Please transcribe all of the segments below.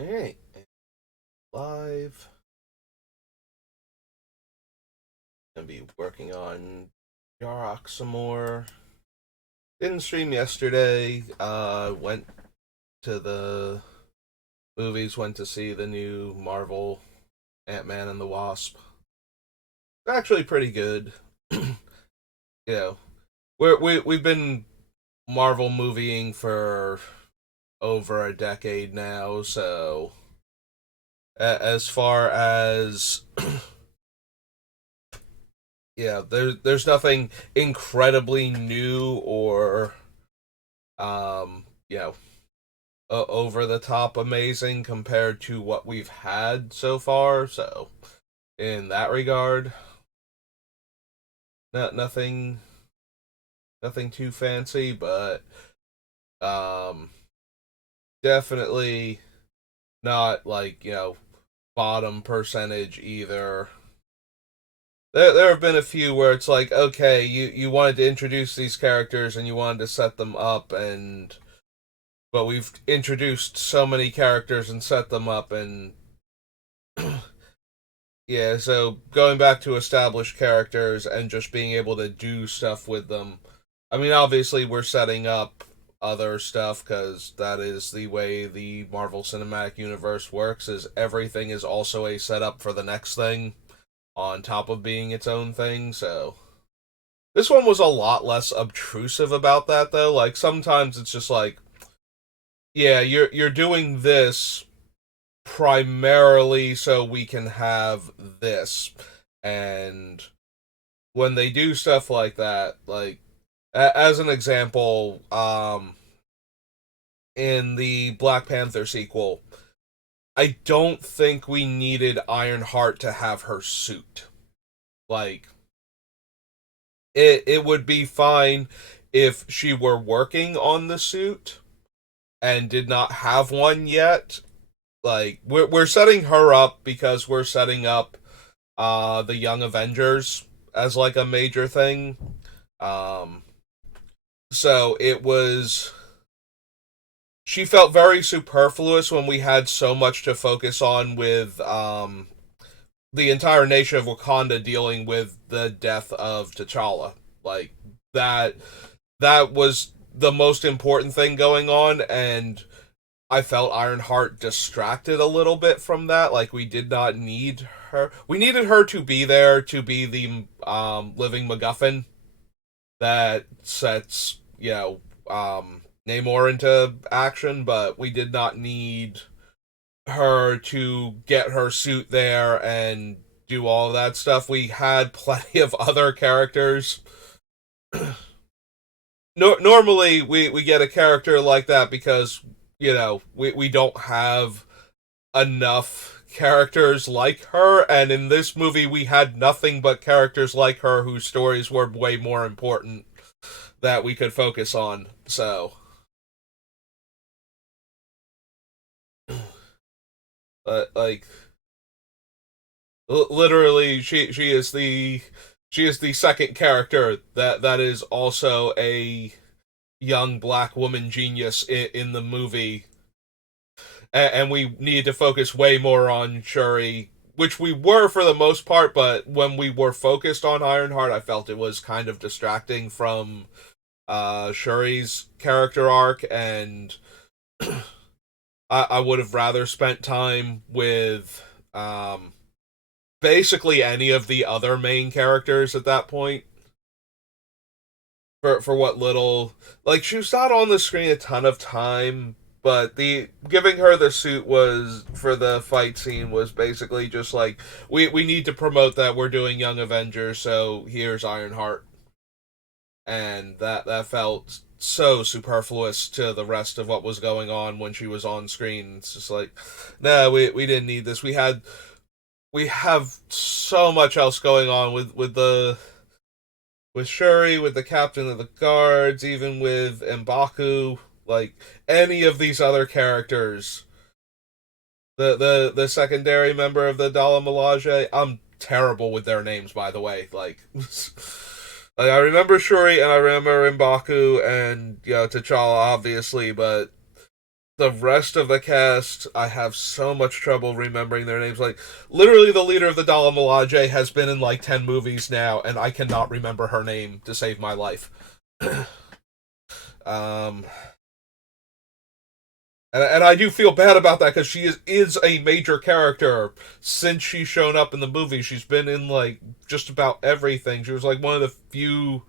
Alright, live. Gonna be working on Yarok some more. Didn't stream yesterday. Went to the movies, went to see the new Marvel Ant-Man and the Wasp. Actually pretty good. you know, we've been Marvel movieing for over a decade now, so as far as there's nothing incredibly new or um, you know, over the top amazing compared to what we've had so far. So in that regard, nothing too fancy, but um, definitely not like bottom percentage either. There have been a few where it's like, okay, you wanted to introduce these characters and you wanted to set them up, and but we've introduced so many characters and set them up, and yeah, so going back to established characters and just being able to do stuff with them. I mean, obviously we're setting up other stuff because that is the way the Marvel Cinematic Universe works. Is everything is also a setup for the next thing on top of being its own thing. So this one was a lot less obtrusive about that, though. Like sometimes it's just like, yeah, you're doing this primarily so we can have this, and when they do stuff like that, like as an example, in the Black Panther sequel, I don't think we needed Ironheart to have her suit. Like it would be fine if she were working on the suit and did not have one yet. Like we're setting her up because we're setting up the Young Avengers as like a major thing. Um so it was she felt very superfluous when we had so much to focus on with the entire nation of Wakanda dealing with the death of T'Challa. Like that that was the most important thing going on, and I felt Ironheart distracted a little bit from that. Like we did not need her. We needed her to be there to be the living MacGuffin that sets Namor into action, but we did not need her to get her suit there and do all of that stuff. We had plenty of other characters. Normally, we get a character like that because we don't have enough characters like her, and in this movie we had nothing but characters like her whose stories were way more important that we could focus on. So, like literally, she is the second character that is also a young black woman genius in the movie, and we needed to focus way more on Shuri, which we were for the most part. But when we were focused on Ironheart, I felt it was kind of distracting from Shuri's character arc, and I would have rather spent time with basically any of the other main characters at that point. For what little, like, she was not on the screen a ton of time, but the giving her the suit was for the fight scene was basically just like, we need to promote that we're doing Young Avengers, so here's Ironheart. And that felt so superfluous to the rest of what was going on when she was on screen. It's just like, nah, we didn't need this. We have so much else going on with Shuri, with the captain of the guards, even with M'Baku, like any of these other characters. The secondary member of the Dala Milaje, I'm terrible with their names, by the way. Like I remember Shuri and I remember M'Baku and T'Challa, obviously, but The rest of the cast, I have so much trouble remembering their names. Like, literally, the leader of the Dala Milaje has been in like 10 movies now, and I cannot remember her name to save my life. um, and I do feel bad about that because she is a major character since she's shown up in the movie. She's been in like just about everything. She was like one of the few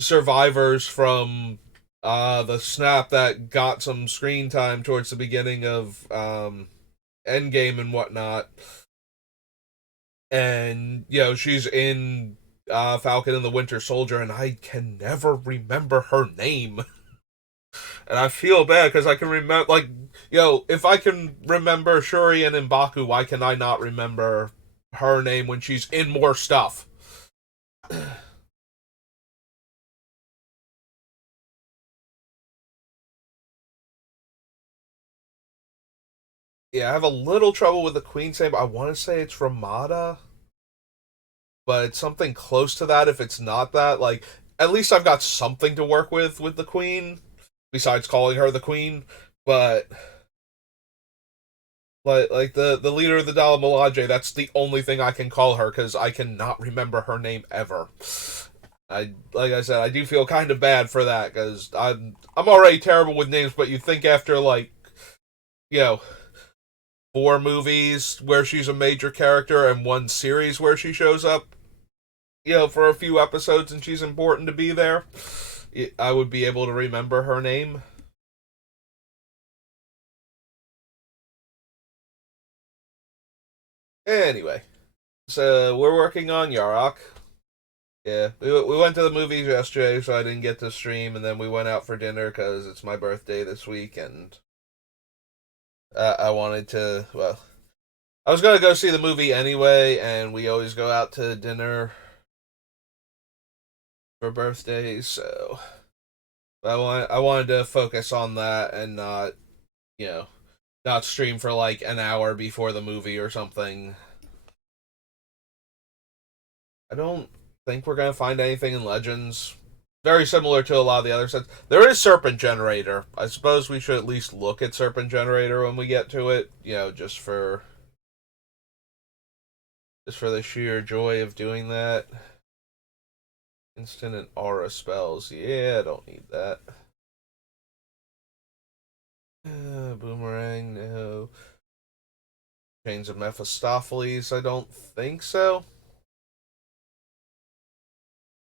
survivors from the snap that got some screen time towards the beginning of Endgame and whatnot. And she's in Falcon and the Winter Soldier, and I can never remember her name. And I feel bad because I can remember, like, if I can remember Shuri and M'Baku, why can I not remember her name when she's in more stuff? Yeah, I have a little trouble with the Queen's name. I want to say it's Ramada, but it's something close to that. If it's not that, like, at least I've got something to work with the Queen, besides calling her the Queen. But like the leader of the Dala Milaje, that's the only thing I can call her because I cannot remember her name ever. I like I said, I do feel kind of bad for that because I'm already terrible with names, but you think after like you know 4 movies where she's a major character and one series where she shows up, for a few episodes and she's important to be there, I would be able to remember her name. Anyway, so we're working on Yarok. Yeah, we went to the movies yesterday, so I didn't get to stream, and then we went out for dinner because it's my birthday this week, and I wanted to. Well, I was gonna go see the movie anyway, and we always go out to dinner for birthdays, so I wanted to focus on that and not you know not stream for like an hour before the movie or something. I don't think we're gonna find anything in Legends. Very similar to a lot of the other sets. There is Serpent Generator. I suppose we should at least look at Serpent Generator when we get to it. Just for the sheer joy of doing that. Instant and aura spells. Yeah, I don't need that. Boomerang, no. Chains of Mephistopheles, I don't think so.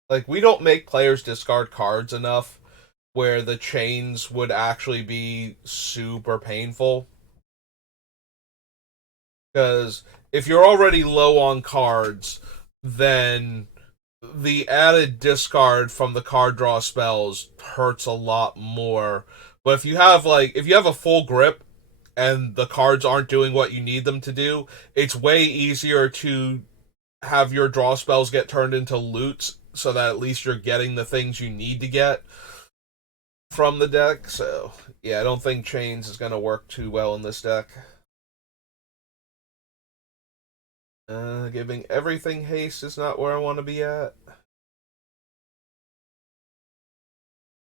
Like, we don't make players discard cards enough where the chains would actually be super painful. Because if you're already low on cards, then the added discard from the card draw spells hurts a lot more. But if you have a full grip and the cards aren't doing what you need them to do, it's way easier to have your draw spells get turned into loots so that at least you're getting the things you need to get from the deck. So, yeah, I don't think Chains is going to work too well in this deck. Giving everything haste is not where I want to be at.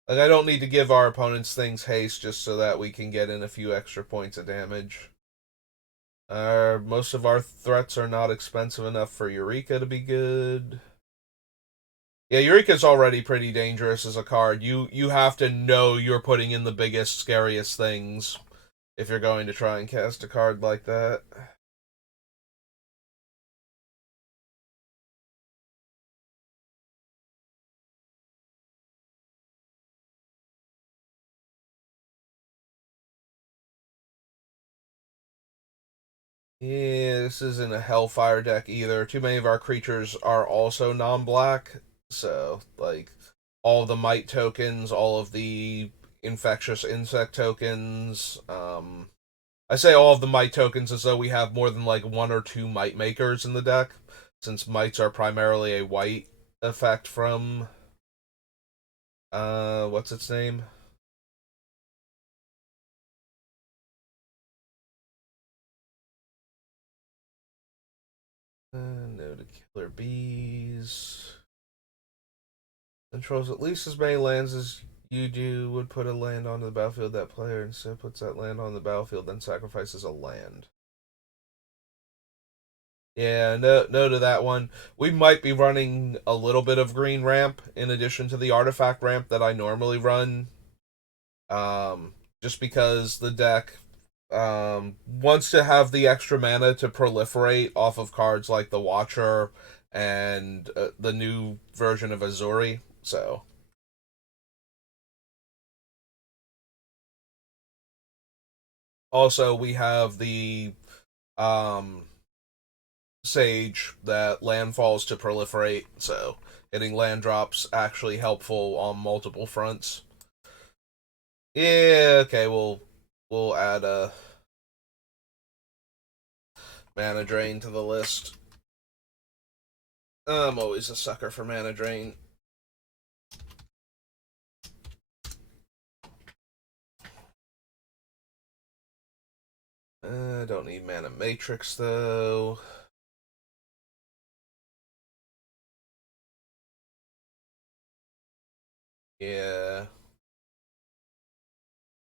Like, I don't need to give our opponents things haste just so that we can get in a few extra points of damage. Most of our threats are not expensive enough for Eureka to be good. Yeah, Eureka's already pretty dangerous as a card. You have to know you're putting in the biggest, scariest things if you're going to try and cast a card like that. Yeah, this isn't a Hellfire deck either. Too many of our creatures are also non-black, so like all of the Might tokens, all of the infectious insect tokens. I say all of the Might tokens as though we have more than like one or two Might makers in the deck, since Mights are primarily a white effect from what's its name? No to Killer Bees. Controls at least as many lands as You would put a land onto the battlefield. That player instead puts that land on the battlefield, then sacrifices a land. Yeah, no to that one. We might be running a little bit of green ramp in addition to the artifact ramp that I normally run. Just because the deck wants to have the extra mana to proliferate off of cards like the Watcher and the new version of Azuri. So also we have the um Sage that land falls to proliferate, so hitting land drops actually helpful on multiple fronts. Yeah, okay, we'll add a mana drain to the list. I'm always a sucker for mana drain. Don't need mana matrix though. Yeah.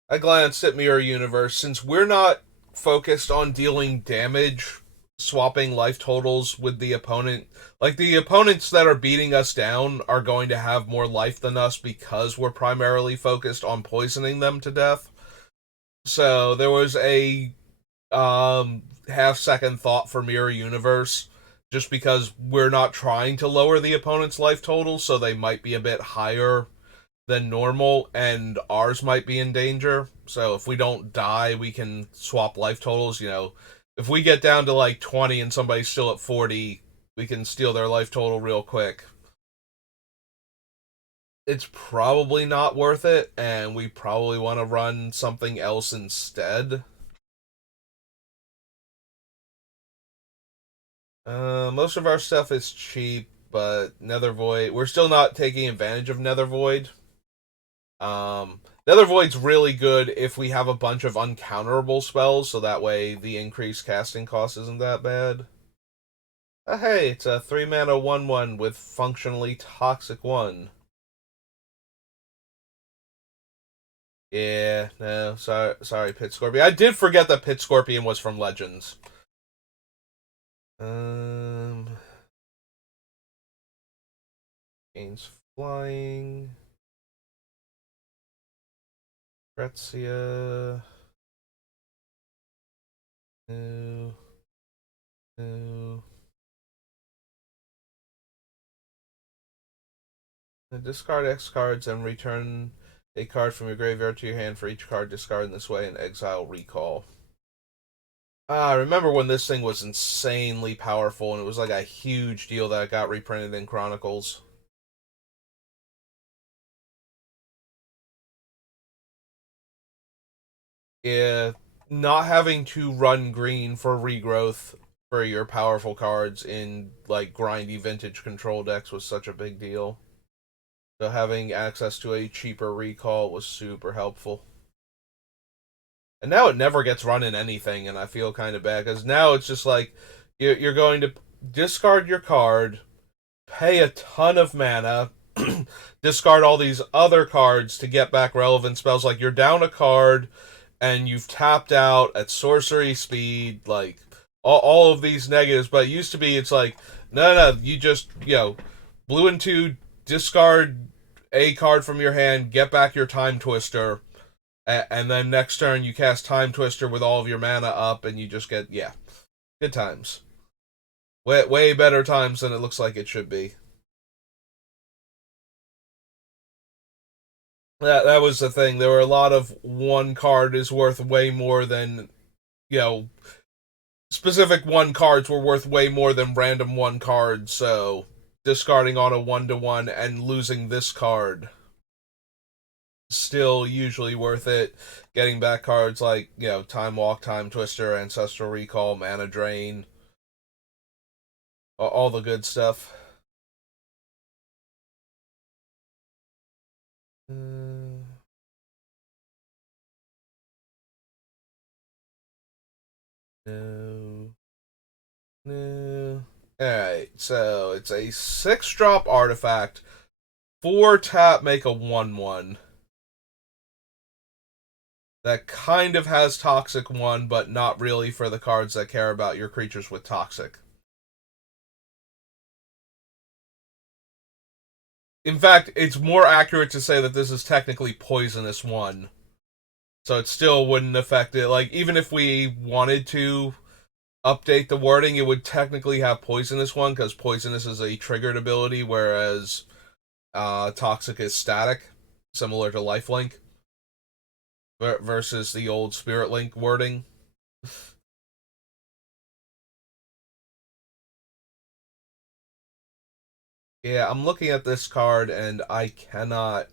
I glanced at Mirror Universe. Since we're not focused on dealing damage, swapping life totals with the opponent, like the opponents that are beating us down are going to have more life than us because we're primarily focused on poisoning them to death. So there was a half second thought for Mirror Universe just because we're not trying to lower the opponent's life total, so they might be a bit higher than normal, and ours might be in danger. So if we don't die, we can swap life totals. If we get down to like 20 and somebody's still at 40, we can steal their life total real quick. It's probably not worth it, and we probably want to run something else instead. Most of our stuff is cheap, but Nether Void, we're still not taking advantage of Nether Void. Nether Void's really good if we have a bunch of uncounterable spells, so that way the increased casting cost isn't that bad. Hey, it's a 3 mana 1/1 with functionally toxic 1. Yeah, no, sorry, Pit Scorpion. I did forget that Pit Scorpion was from Legends. Um, gains flying. Gretzia. No, no. Discard X cards and return a card from your graveyard to your hand for each card discarded in this way and exile recall. I remember when this thing was insanely powerful and it was like a huge deal that it got reprinted in Chronicles. Yeah, not having to run green for regrowth for your powerful cards in like grindy vintage control decks was such a big deal. So having access to a cheaper recall was super helpful. And now it never gets run in anything, and I feel kind of bad because now it's just like you're going to discard your card, pay a ton of mana, discard all these other cards to get back relevant spells. Like you're down a card and you've tapped out at sorcery speed, like all of these negatives. But it used to be it's like, no, you just, blue and two, discard a card from your hand, get back your Time Twister, and then next turn you cast Time Twister with all of your mana up, and you just get, yeah, good times. Way better times than it looks like it should be. That was the thing. There were a lot of one card is worth way more than you know specific one cards were worth way more than random one cards. So discarding on a 1/1 and losing this card still usually worth it. Getting back cards like Time Walk, Time Twister, Ancestral Recall, Mana Drain, all the good stuff. Uh, no. No. Alright, so it's a 6-drop artifact. 4 tap, make a 1/1. that kind of has Toxic 1, but not really for the cards that care about your creatures with Toxic. In fact, it's more accurate to say that this is technically Poisonous 1. So it still wouldn't affect it. Like, even if we wanted to update the wording, it would technically have Poisonous 1, because Poisonous is a triggered ability, whereas Toxic is static, similar to Lifelink, versus the old Spirit Link wording. Yeah, I'm looking at this card and I cannot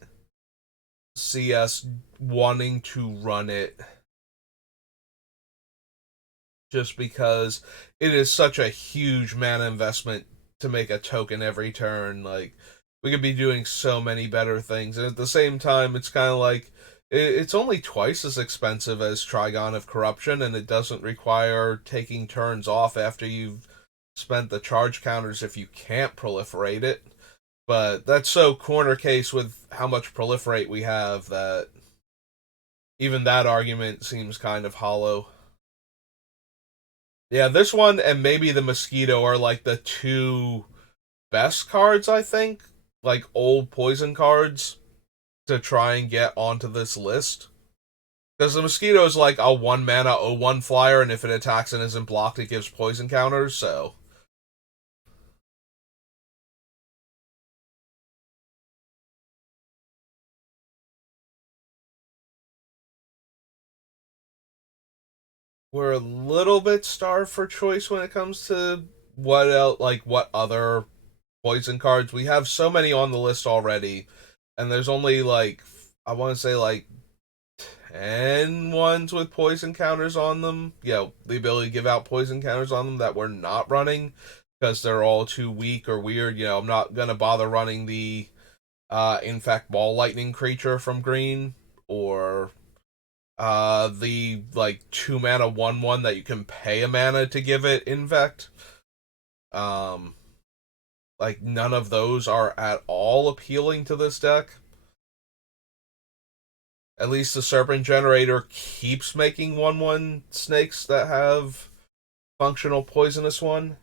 see us wanting to run it just because it is such a huge mana investment to make a token every turn. Like, we could be doing so many better things, and at the same time, it's kind of like it's only twice as expensive as Trigon of Corruption, and it doesn't require taking turns off after you've spent the charge counters if you can't proliferate it. But that's so corner case with how much proliferate we have that even that argument seems kind of hollow. Yeah, this one and maybe the Mosquito are like the two best cards, I think. Like old poison cards to try and get onto this list. Because the Mosquito is like a 1 mana 0/1 flyer, and if it attacks and isn't blocked, it gives poison counters, so. We're a little bit starved for choice when it comes to what else, like what other poison cards. We have so many on the list already, and there's only like, I want to say like 10 ones with poison counters on them. Yeah, the ability to give out poison counters on them that we're not running because they're all too weak or weird. I'm not gonna bother running the Infect Ball Lightning creature from green, or the like 2 mana 1/1 that you can pay a mana to give it Infect. Um like, none of those are at all appealing to this deck. At least the Serpent Generator keeps making 1/1 snakes that have functional Poisonous 1.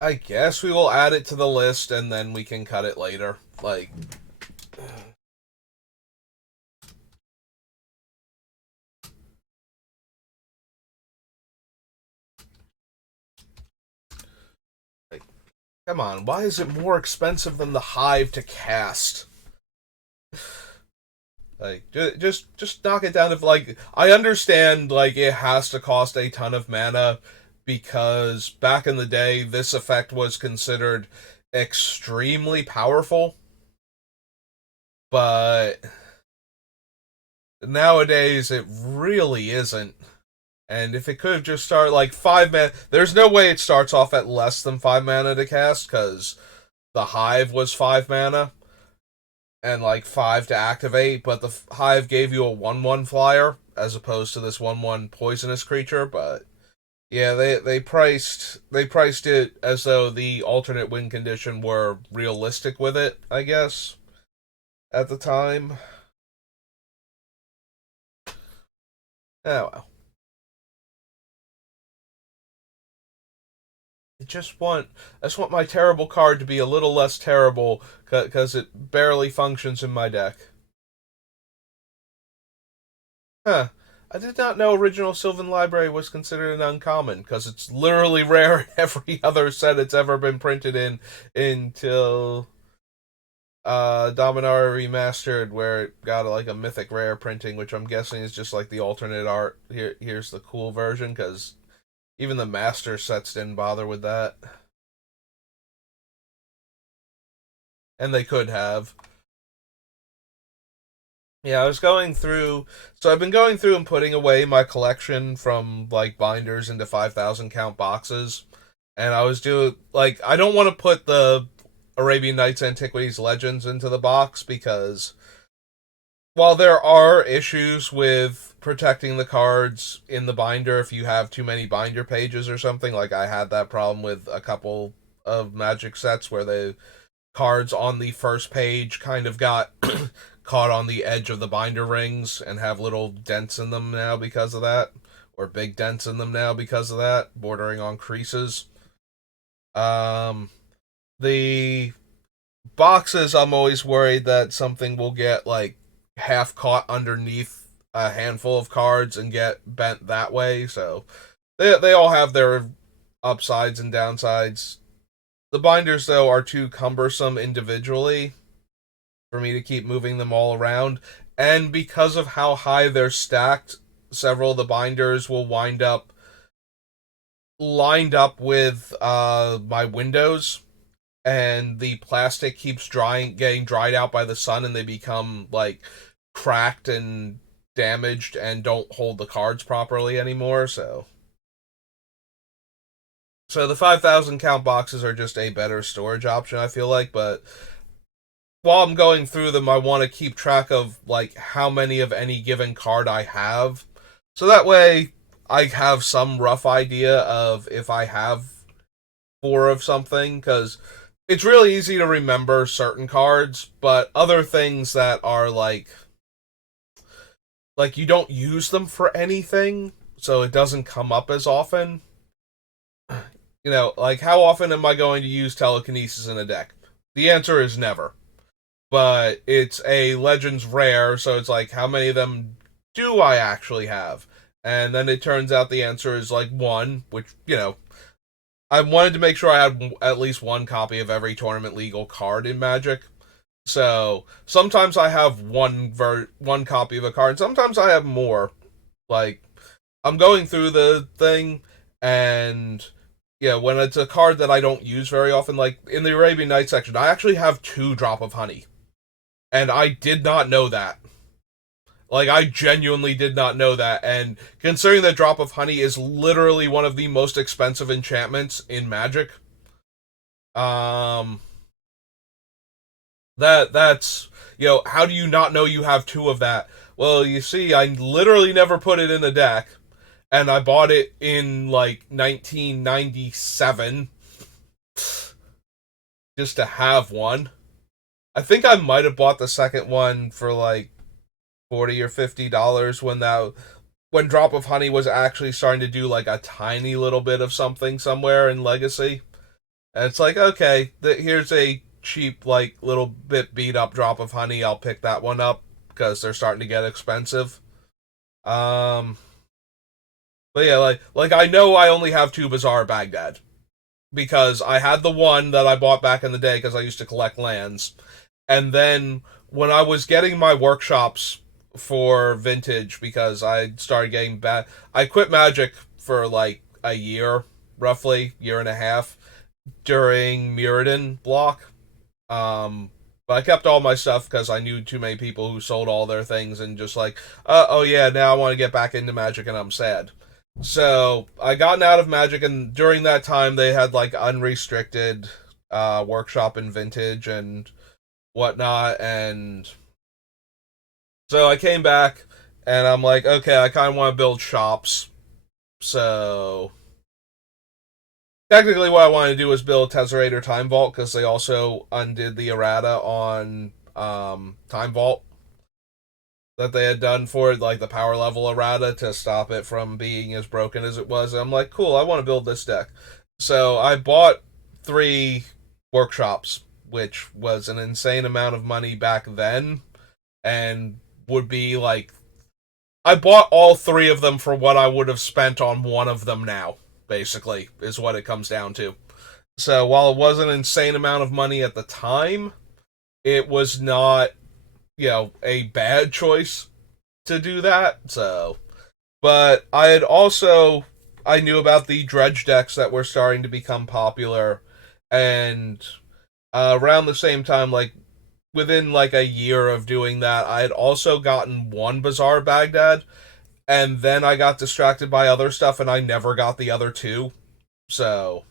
I guess we will add it to the list and then we can cut it later. Like, like, come on, why is it more expensive than the Hive to cast? Like, just knock it down. If, like, I understand, like, it has to cost a ton of mana because back in the day, this effect was considered extremely powerful, but nowadays it really isn't. And if it could just start like 5 mana, there's no way it starts off at less than 5 mana to cast because the Hive was 5 mana and like 5 to activate, but the Hive gave you a 1/1 flyer as opposed to this 1/1 poisonous creature. But yeah, they priced it as though the alternate win condition were realistic with it, I guess, at the time. Oh well. I just want my terrible card to be a little less terrible because it barely functions in my deck. Huh. I did not know original Sylvan Library was considered an uncommon because it's literally rare in every other set it's ever been printed in until Dominaria Remastered, where it got like a mythic rare printing, which I'm guessing is just like the alternate art. Here's the cool version because even the master sets didn't bother with that, and they could have. Yeah, I was going through. So I've been going through and putting away my collection from like binders into 5,000 count boxes, and I was doing like, I don't want to put the Arabian Nights Antiquities Legends into the box because while there are issues with protecting the cards in the binder if you have too many binder pages or something, like I had that problem with a couple of Magic sets where the cards on the first page kind of got caught on the edge of the binder rings and have little dents in them now because of that, or big dents in them now because of that, bordering on creases. Um, the boxes, I'm always worried that something will get like half caught underneath a handful of cards and get bent that way. So they all have their upsides and downsides. The binders though are too cumbersome individually for me to keep moving them all around, and because of how high they're stacked, several of the binders will wind up lined up with my windows, and the plastic keeps getting dried out by the sun, and they become like cracked and damaged and don't hold the cards properly anymore. So the 5,000 count boxes are just a better storage option, I feel like. But while I'm going through them, I want to keep track of like how many of any given card I have, so that way I have some rough idea of if I have four of something, because it's really easy to remember certain cards, but other things that are like you don't use them for anything, so it doesn't come up as often. You know, like how often am I going to use telekinesis in a deck? The answer is never. But it's a Legends rare, so it's like, how many of them do I actually have? And then it turns out the answer is like one, which, you know, I wanted to make sure I had at least one copy of every tournament legal card in Magic. So sometimes I have one copy of a card, sometimes I have more. Like, I'm going through the thing, and yeah, when it's a card that I don't use very often, like in the Arabian Nights section, I actually have two Drop of Honey. And I did not know that. Like, I genuinely did not know that. And considering that Drop of Honey is literally one of the most expensive enchantments in Magic, um, that's, you know, how do you not know you have two of that? Well, you see, I literally never put it in a deck, and I bought it in like 1997 just to have one. I think I might have bought the second one for like $40 or $50 when Drop of Honey was actually starting to do like a tiny little bit of something somewhere in Legacy. And it's like, okay, here's a cheap, like, little bit beat up Drop of Honey. I'll pick that one up because they're starting to get expensive. Um, but yeah, like I know I only have two Bazaar Baghdad because I had the one that I bought back in the day because I used to collect lands, and then when I was getting my workshops for Vintage, because I started getting bad, I quit Magic for like a year, roughly year and a half, during Mirrodin block. But I kept all my stuff because I knew too many people who sold all their things and just like, oh yeah, now I want to get back into Magic and I'm sad. So I gotten out of Magic, and during that time they had like unrestricted workshop in Vintage and whatnot, and so I came back and I'm like, okay, I kind of want to build shops. So technically, what I wanted to do was build Tesserator Time Vault because they also undid the errata on Time Vault that they had done for it, like the power level errata, to stop it from being as broken as it was. And I'm like, cool, I want to build this deck. So I bought 3 workshops, which was an insane amount of money back then, and would be like, I bought all 3 of them for what I would have spent on one of them now, basically, is what it comes down to. So while it was an insane amount of money at the time, it was not, you know, a bad choice to do that. So, but I knew about the dredge decks that were starting to become popular, and around the same time, like within like a year of doing that, I had also gotten one Bazaar Baghdad, and then I got distracted by other stuff, and I never got the other 2. So,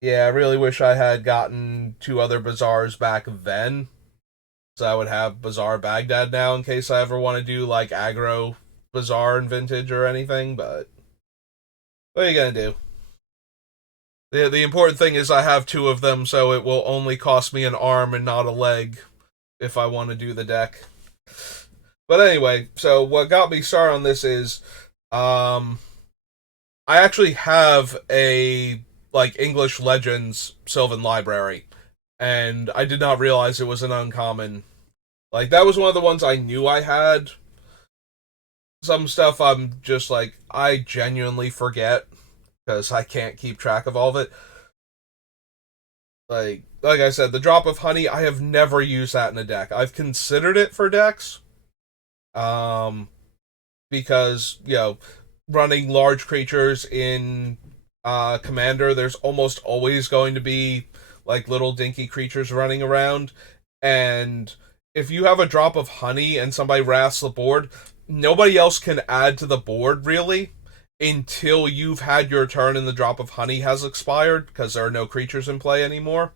yeah, I really wish I had gotten 2 other Bazaars back then, so I would have Bazaar Baghdad now in case I ever want to do like aggro Bazaar and Vintage or anything. But what are you gonna do? The important thing is I have two of them, so it will only cost me an arm and not a leg if I want to do the deck. But anyway, so what got me started on this is um I actually have a like English Legends Sylvan library, and I did not realize it was an uncommon. Like that was one of the ones I knew I had. Some stuff I'm just like I genuinely forget because I can't keep track of all of it. Like I said, the drop of honey, I have never used that in a deck. I've considered it for decks, um, because running large creatures in Commander, there's almost always going to be like little dinky creatures running around, and if you have a drop of honey and somebody wraths the board, nobody else can add to the board really until you've had your turn and the drop of honey has expired because there are no creatures in play anymore.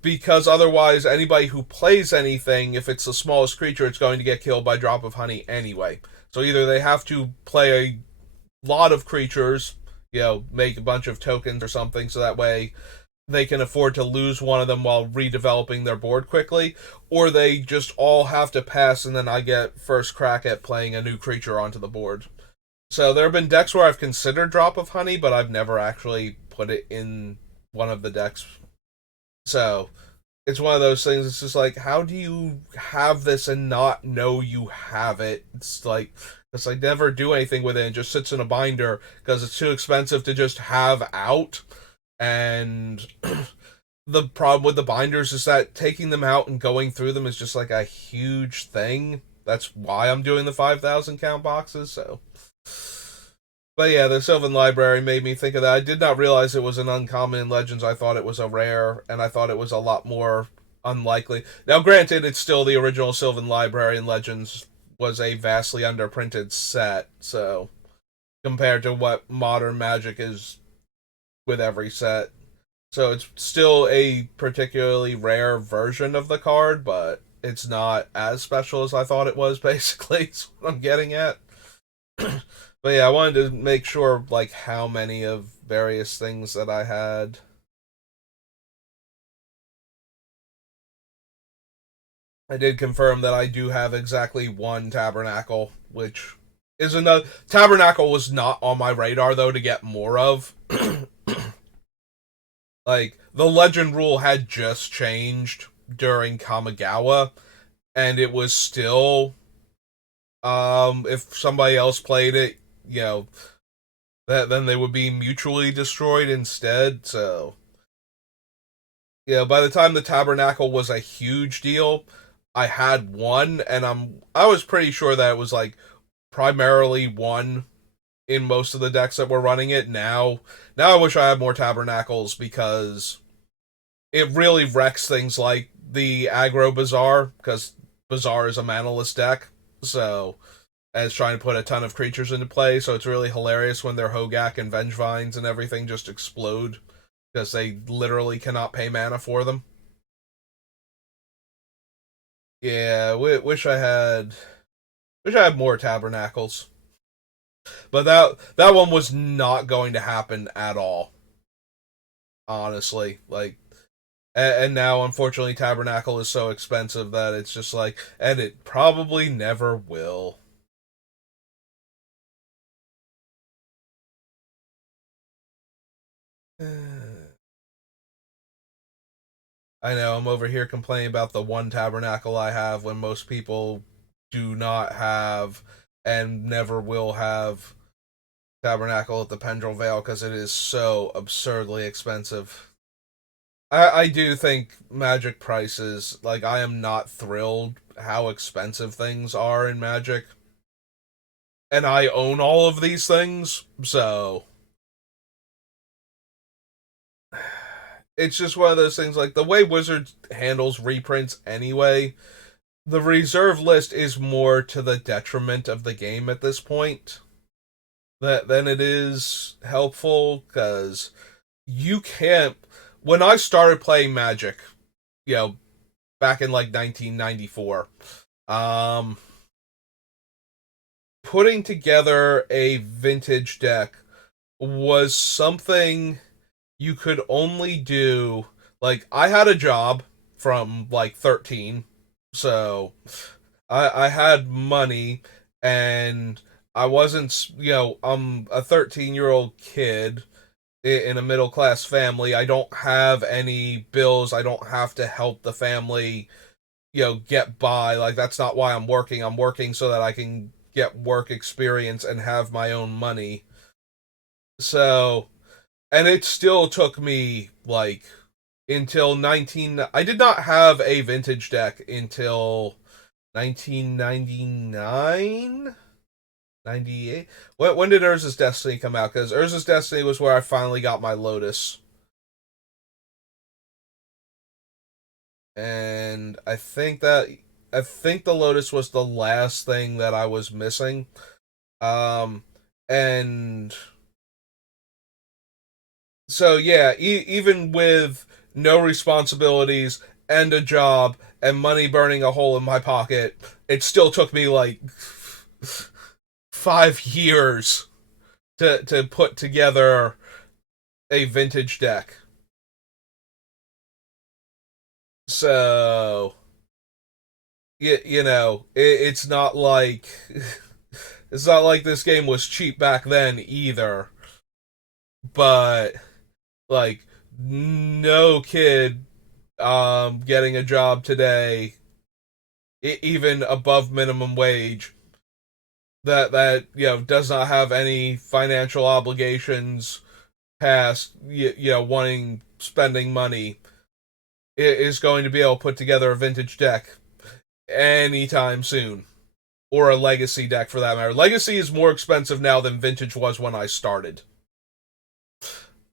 Because otherwise, anybody who plays anything, if it's the smallest creature, it's going to get killed by drop of honey anyway. So either they have to play a lot of creatures, make a bunch of tokens or something, so that way they can afford to lose one of them while redeveloping their board quickly, or they just all have to pass and then I get first crack at playing a new creature onto the board. So there have been decks where I've considered Drop of Honey, but I've never actually put it in one of the decks. So it's one of those things. It's just like, how do you have this and not know you have it? It's like, because I never do anything with it. It just sits in a binder because it's too expensive to just have out. And the problem with the binders is that taking them out and going through them is just like a huge thing. That's why I'm doing the 5,000 count boxes. So, but yeah, the Sylvan Library made me think of that. I did not realize it was an uncommon in Legends. I thought it was a rare, and I thought it was a lot more unlikely. Now, granted, it's still the original Sylvan Library in Legends was a vastly underprinted set, so compared to what modern Magic is with every set. So it's still a particularly rare version of the card, but it's not as special as I thought it was, basically, is what I'm getting at. But yeah, I wanted to make sure like how many of various things that I had. I did confirm that I do have exactly one tabernacle, which is another tabernacle was not on my radar though to get more of. Like the legend rule had just changed during Kamigawa, and it was still if somebody else played it, that then they would be mutually destroyed instead. So by the time the tabernacle was a huge deal, I had one, and I was pretty sure that it was like primarily one in most of the decks that were running it. Now I wish I had more tabernacles because it really wrecks things like the aggro bazaar because bazaar is a manaless deck, so as trying to put a ton of creatures into play. So it's really hilarious when their Hogak and Vengevines and everything just explode because they literally cannot pay mana for them. Yeah, wish I had more tabernacles, but that one was not going to happen at all. Honestly, like, and now unfortunately tabernacle is so expensive that it's just like, and it probably never will. I know I'm over here complaining about the one tabernacle I have when most people do not have and never will have tabernacle at the Pendrell Vale because it is so absurdly expensive. I do think Magic prices, like, I am not thrilled how expensive things are in Magic. And I own all of these things, so it's just one of those things like the way Wizards handles reprints anyway. The reserve list is more to the detriment of the game at this point than it is helpful because you can't. When I started playing Magic, you know, back in like 1994, um, putting together a vintage deck was something you could only do, like, I had a job from like 13, so I had money, and I wasn't, I'm a 13-year-old kid in a middle class family. I don't have any bills. I don't have to help the family, get by. Like, that's not why I'm working. I'm working so that I can get work experience and have my own money. So, and it still took me like until 19, I did not have a vintage deck until 1999, 98. When did Urza's Destiny come out? Because Urza's Destiny was where I finally got my Lotus. And I think the Lotus was the last thing that I was missing. Um and so yeah, even with no responsibilities and a job and money burning a hole in my pocket, it still took me like 5 years to put together a vintage deck. So it's not like it's not like this game was cheap back then either. But like, no kid getting a job today, even above minimum wage, that does not have any financial obligations past wanting spending money, is going to be able to put together a vintage deck anytime soon, or a legacy deck for that matter. Legacy is more expensive now than vintage was when I started.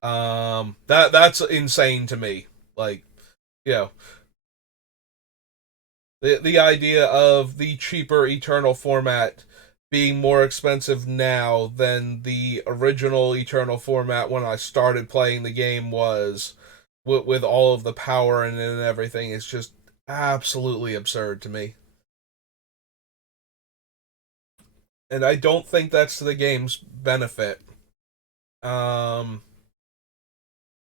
That's insane to me. Like, you know, the idea of the cheaper Eternal format being more expensive now than the original Eternal format when I started playing the game was, with all of the power in it and everything, is just absolutely absurd to me. And I don't think that's to the game's benefit. Um,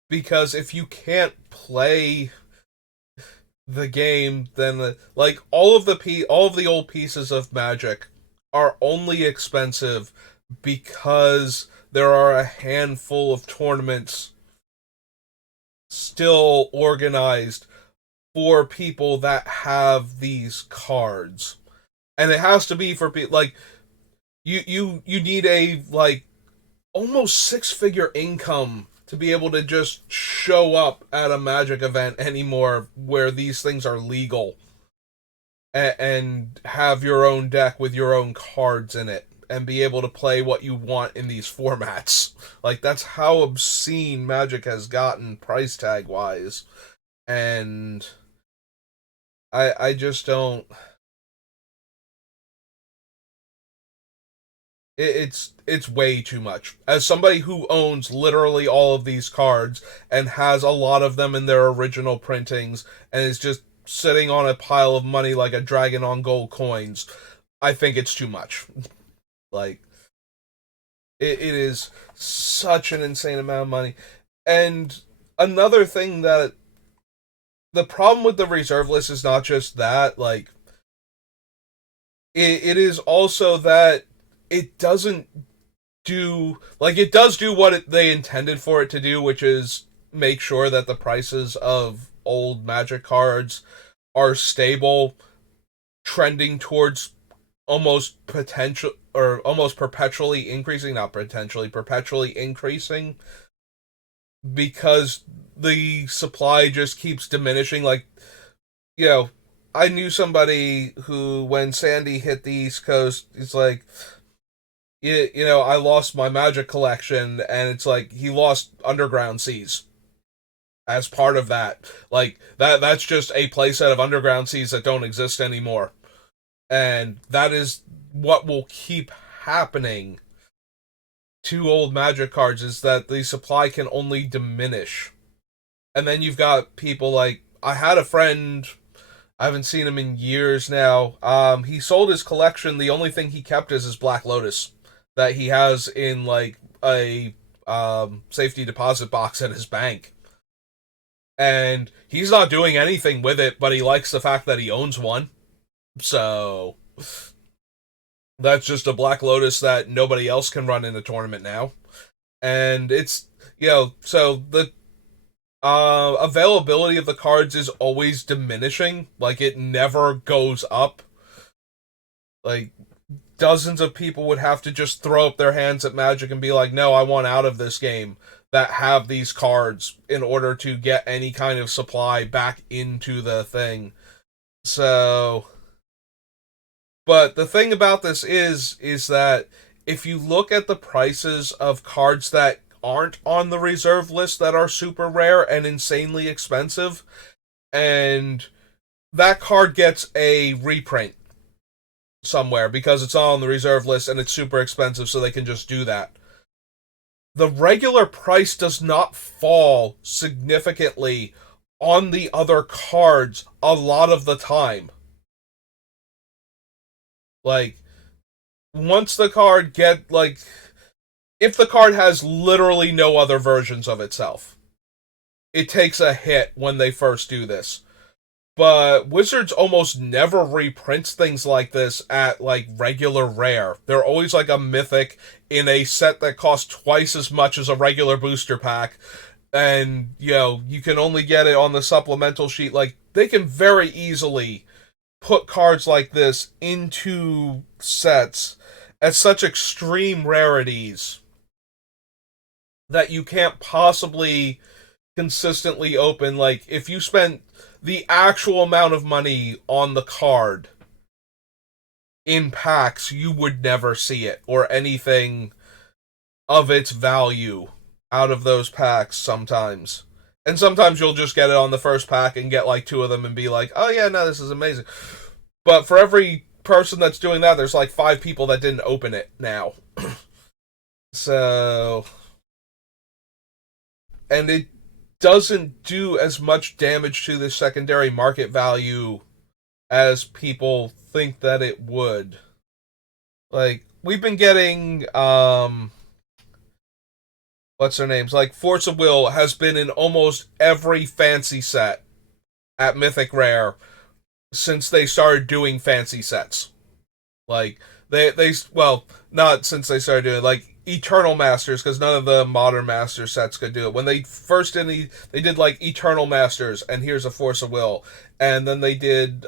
because if you can't play the game, then like all of the old pieces of Magic are only expensive because there are a handful of tournaments still organized for people that have these cards. And it has to be for people like you need a like almost six-figure income to be able to just show up at a Magic event anymore where these things are legal, and have your own deck with your own cards in it and be able to play what you want in these formats. Like, that's how obscene Magic has gotten price tag wise. And I just don't, it's way too much. As somebody who owns literally all of these cards and has a lot of them in their original printings and is just sitting on a pile of money like a dragon on gold coins, I think it's too much. Like, it is such an insane amount of money. And another thing, that the problem with the reserve list is not just that, like, it is also that it doesn't do, like, it does do what they intended for it to do, which is make sure that the prices of old Magic cards are stable, trending towards almost potential or almost perpetually increasing, not potentially, perpetually increasing, because the supply just keeps diminishing. Like, you know, I knew somebody who, when Sandy hit the East Coast, it's like, I lost my Magic collection, and it's like he lost Underground Seas as part of that. Like, that's just a playset of Underground Seas that don't exist anymore. And that is what will keep happening to old Magic cards, is that the supply can only diminish. And then you've got people like, I had a friend, I haven't seen him in years now. He sold his collection. The only thing he kept is his Black Lotus that he has in like safety deposit box at his bank. And he's not doing anything with it, but he likes the fact that he owns one. So that's just a Black Lotus that nobody else can run in the tournament now. And it's, so the availability of the cards is always diminishing. Like, it never goes up. Like, dozens of people would have to just throw up their hands at Magic and be like, no, I want out of this game, that have these cards in order to get any kind of supply back into the thing. So, but the thing about this is that if you look at the prices of cards that aren't on the reserve list that are super rare and insanely expensive, and that card gets a reprint somewhere because it's on the reserve list and it's super expensive, so they can just do that. The regular price does not fall significantly on the other cards a lot of the time. Like, once the card if the card has literally no other versions of itself, it takes a hit when they first do this. But Wizards almost never reprints things like this at, like, regular rare. They're always like a mythic in a set that costs twice as much as a regular booster pack. And, you can only get it on the supplemental sheet. Like, they can very easily put cards like this into sets at such extreme rarities that you can't possibly consistently open. Like, if you spent the actual amount of money on the card in packs, you would never see it, or anything of its value out of those packs sometimes. And sometimes you'll just get it on the first pack and get like two of them and be like, oh yeah, no, this is amazing. But for every person that's doing that, there's like 5 people that didn't open it now. So, and it doesn't do as much damage to the secondary market value as people think that it would. Like, we've been getting what's their names? Like, Force of Will has been in almost every fancy set at Mythic Rare since they started doing fancy sets. Like, they well, not since they started doing it, like Eternal Masters, because none of the modern Master sets could do it. When they first did, they did like Eternal Masters, and here's a Force of Will, and then they did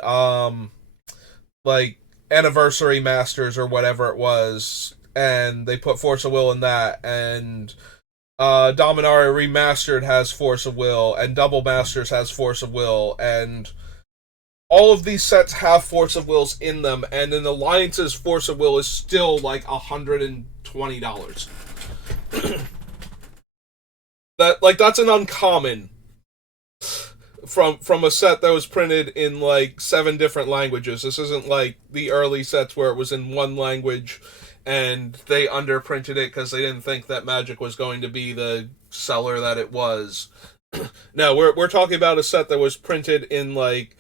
like Anniversary Masters or whatever it was, and they put Force of Will in that, and Dominaria Remastered has Force of Will, and Double Masters has Force of Will, and all of these sets have Force of Wills in them, and in Alliance's Force of Will is still like $120. That's an uncommon from a set that was printed in like 7 different languages. This isn't like the early sets where it was in one language and they underprinted it because they didn't think that Magic was going to be the seller that it was. No, we're talking about a set that was printed in like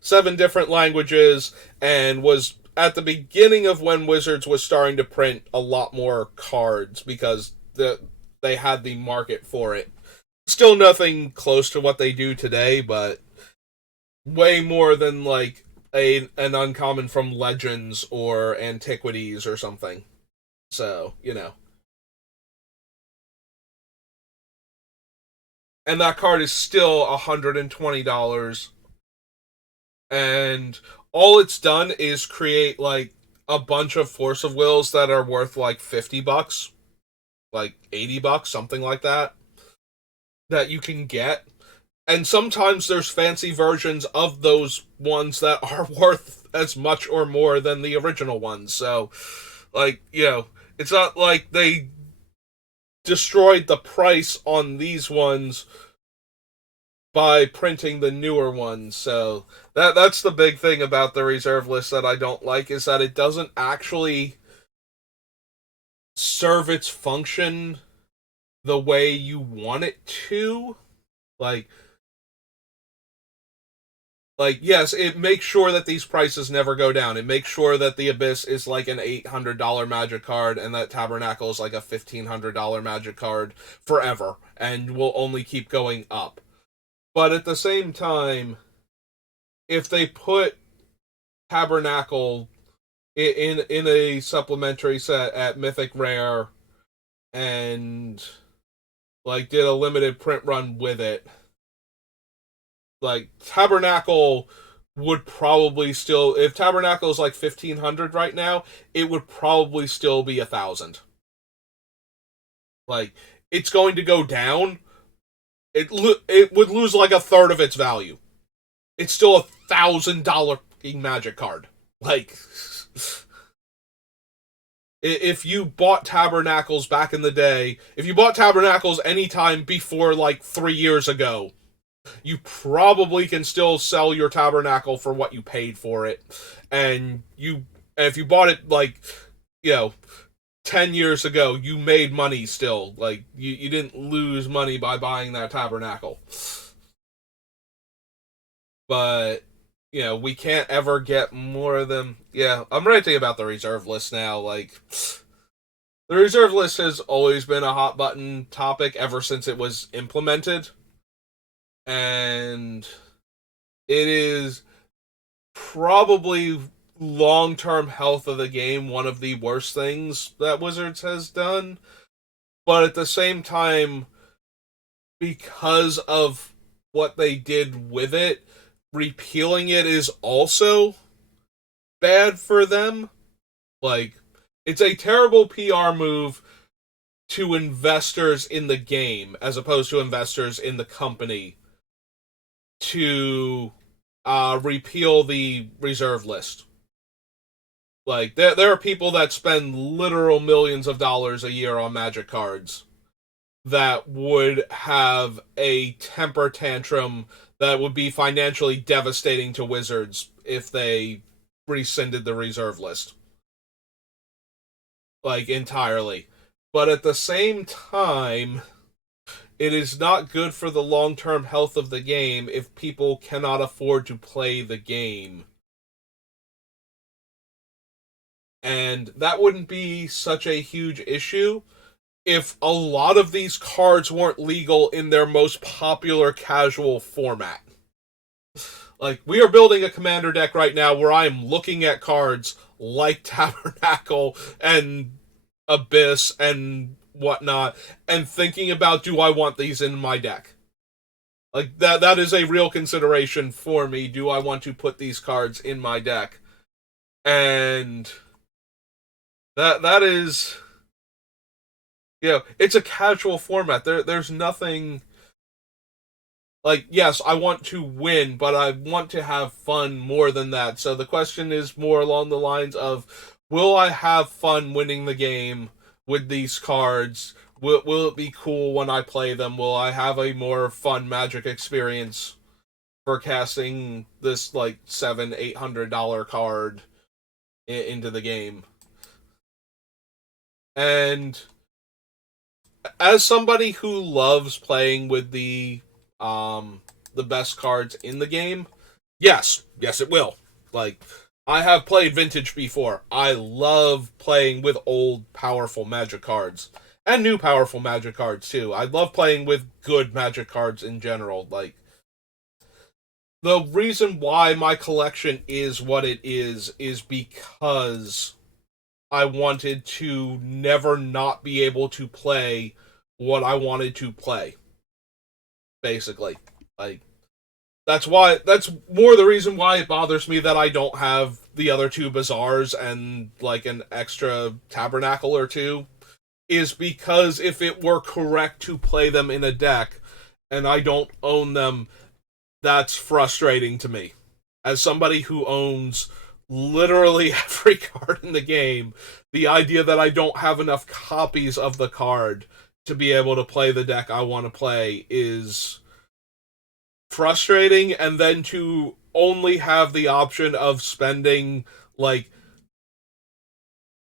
7 different languages and was at the beginning of when Wizards was starting to print a lot more cards because they had the market for it. Still nothing close to what they do today, but way more than like an uncommon from Legends or Antiquities or something. So, And that card is still $120. And all it's done is create like a bunch of Force of Wills that are worth like $50, like $80, something like that you can get. And sometimes there's fancy versions of those ones that are worth as much or more than the original ones. So, like, it's not like they destroyed the price on these ones by printing the newer ones. So that's the big thing about the reserve list that I don't like, is that it doesn't actually serve its function the way you want it to. Like, Like, yes, it makes sure that these prices never go down. It makes sure that the Abyss is like an $800 magic card and that Tabernacle is like a $1,500 magic card forever and will only keep going up. But at the same time, if they put Tabernacle in a supplementary set at Mythic Rare and like did a limited print run with it, like Tabernacle would probably still, if Tabernacle is like 1,500 right now, it would probably still be 1,000. Like, it's going to go down. It would lose like a third of its value. It's still $1,000 magic card. Like, if you bought Tabernacles back in the day, if you bought Tabernacles anytime before like 3 years ago, you probably can still sell your Tabernacle for what you paid for it. And if you bought it like, you know, 10 years ago, you made money still. Like, you didn't lose money by buying that Tabernacle. But, we can't ever get more of them. Yeah, I'm ranting about the reserve list now. Like, the reserve list has always been a hot button topic ever since it was implemented. And it is probably long term health of the game one of the worst things that Wizards has done. But at the same time, because of what they did with it, repealing it is also bad for them. Like, it's a terrible PR move to investors in the game as opposed to investors in the company to repeal the reserve list. Like, there are people that spend literal millions of dollars a year on Magic cards that would have a temper tantrum that would be financially devastating to Wizards if they rescinded the reserve list. Like, entirely. But at the same time, it is not good for the long term health of the game if people cannot afford to play the game. And that wouldn't be such a huge issue if a lot of these cards weren't legal in their most popular casual format. Like, we are building a commander deck right now where I am looking at cards like Tabernacle and Abyss and whatnot, and thinking about, do I want these in my deck? Like, that is a real consideration for me. Do I want to put these cards in my deck? And that is, it's a casual format. There's nothing like, yes, I want to win, but I want to have fun more than that. So the question is more along the lines of, will I have fun winning the game with these cards? Will it be cool when I play them? Will I have a more fun Magic experience for casting this like $700-800 card into the game? And as somebody who loves playing with the best cards in the game, yes, it will. Like, I have played Vintage before. I love playing with old, powerful Magic cards. And new powerful Magic cards, too. I love playing with good Magic cards in general. Like, the reason why my collection is what it is because I wanted to never not be able to play what I wanted to play. Basically. Like, that's more the reason why it bothers me that I don't have the other two Bazaars and like an extra Tabernacle or two, is because if it were correct to play them in a deck and I don't own them, that's frustrating to me. As somebody who owns literally every card in the game, the idea that I don't have enough copies of the card to be able to play the deck I want to play is frustrating. And then to only have the option of spending like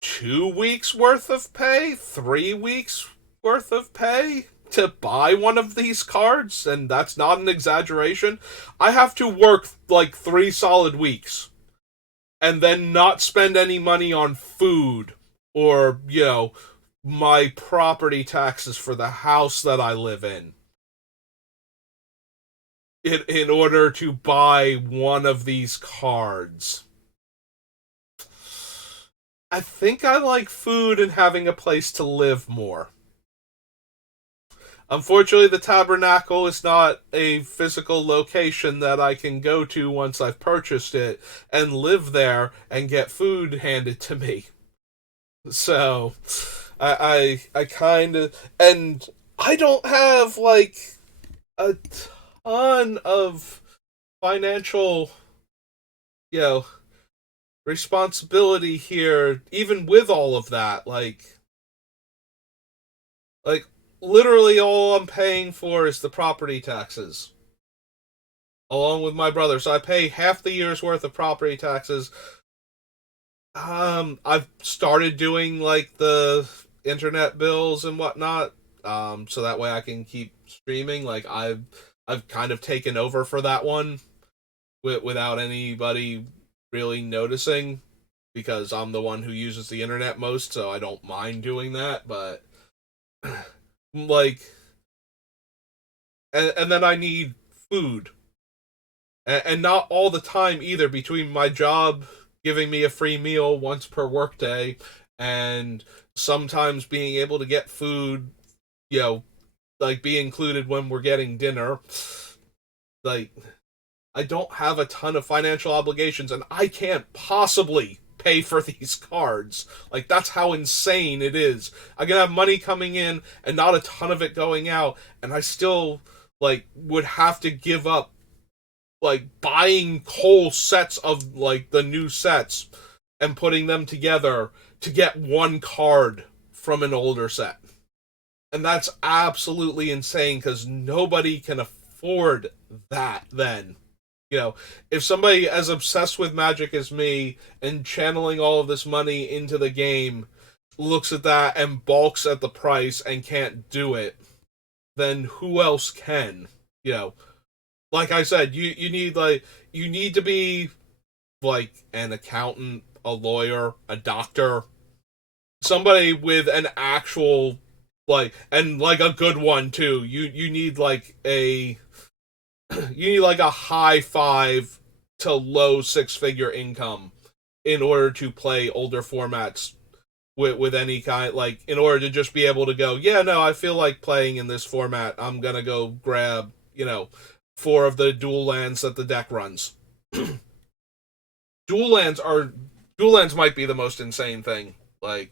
2 weeks worth of pay, 3 weeks worth of pay to buy one of these cards, and that's not an exaggeration, I have to work like 3 solid weeks and then not spend any money on food or, my property taxes for the house that I live in order to buy one of these cards. I think I like food and having a place to live more. Unfortunately, the tabernacle is not a physical location that I can go to once I've purchased it and live there and get food handed to me. So, I kind of, and I don't have like a ton of financial, you know, responsibility here, even with all of that. Like literally all I'm paying for is the property taxes, along with my brother. So I pay half the year's worth of property taxes. I've started doing like the internet bills and whatnot, so that way I can keep streaming. Like I've kind of taken over for that one without anybody really noticing because I'm the one who uses the internet most, so I don't mind doing that. But like, and then I need food, and not all the time either. Between my job giving me a free meal once per workday, and sometimes being able to get food, you know, like be included when we're getting dinner. Like, I don't have a ton of financial obligations, and I can't possibly pay for these cards. Like, that's how insane it is. I can have money coming in and not a ton of it going out, and I still, like, would have to give up, like, buying whole sets of, like, the new sets and putting them together to get one card from an older set. And that's absolutely insane because nobody can afford that then. If somebody as obsessed with Magic as me and channeling all of this money into the game looks at that and balks at the price and can't do it, then who else can? You know, like I said, you need to be like an accountant, a lawyer, a doctor, somebody with an actual and like a good one too. You need like a high five to low six-figure income in order to play older formats with any kind, like in order to just be able to go, yeah, no, I feel like playing in this format. I'm gonna go grab, 4 of the dual lands that the deck runs. dual lands are Dual lands might be the most insane thing, like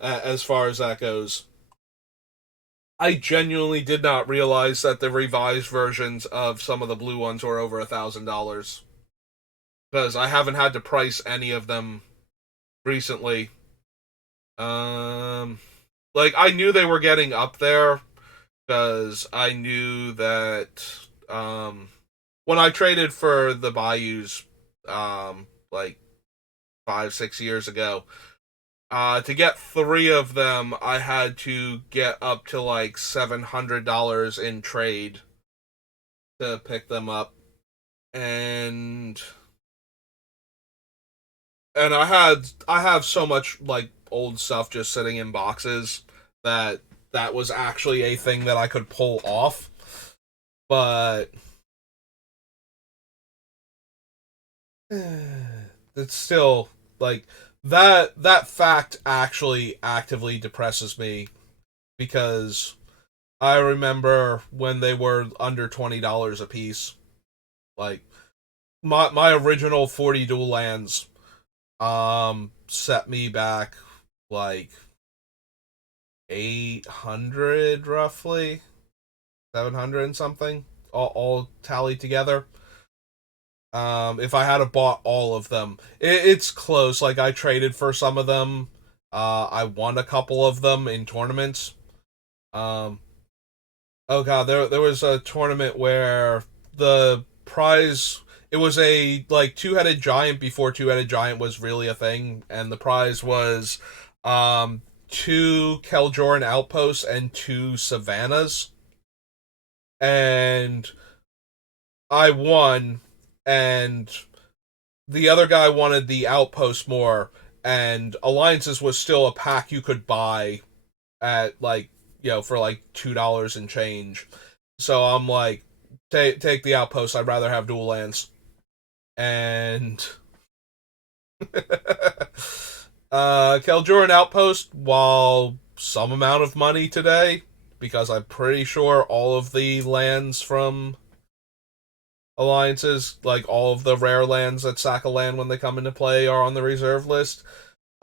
as far as that goes. I genuinely did not realize that the revised versions of some of the blue ones were over $1,000 because I haven't had to price any of them recently. Like I knew they were getting up there because I knew that when I traded for the Bayous, like 5-6 years ago, to get 3 of them, I had to get up to like $700 in trade to pick them up, and I have so much like old stuff just sitting in boxes that that was actually a thing that I could pull off, but it's still like that fact actually actively depresses me because I remember when they were under $20 a piece. Like my original 40 dual lands set me back like 800 roughly, 700 and something, all tallied together. If I had bought all of them, it's close. Like I traded for some of them. I won a couple of them in tournaments. Um, oh god, there was a tournament where the prize, it was a like two-headed giant before two-headed giant was really a thing, and the prize was two Keljoran outposts and two Savannas, and I won, and the other guy wanted the outpost more, and Alliances was still a pack you could buy at like for like $2 and change. So I'm like, take the outpost. I'd rather have dual lands. And Keljoran Outpost, while some amount of money today, because I'm pretty sure all of the lands from Alliances, like all of the rare lands that sack a land when they come into play, are on the reserve list.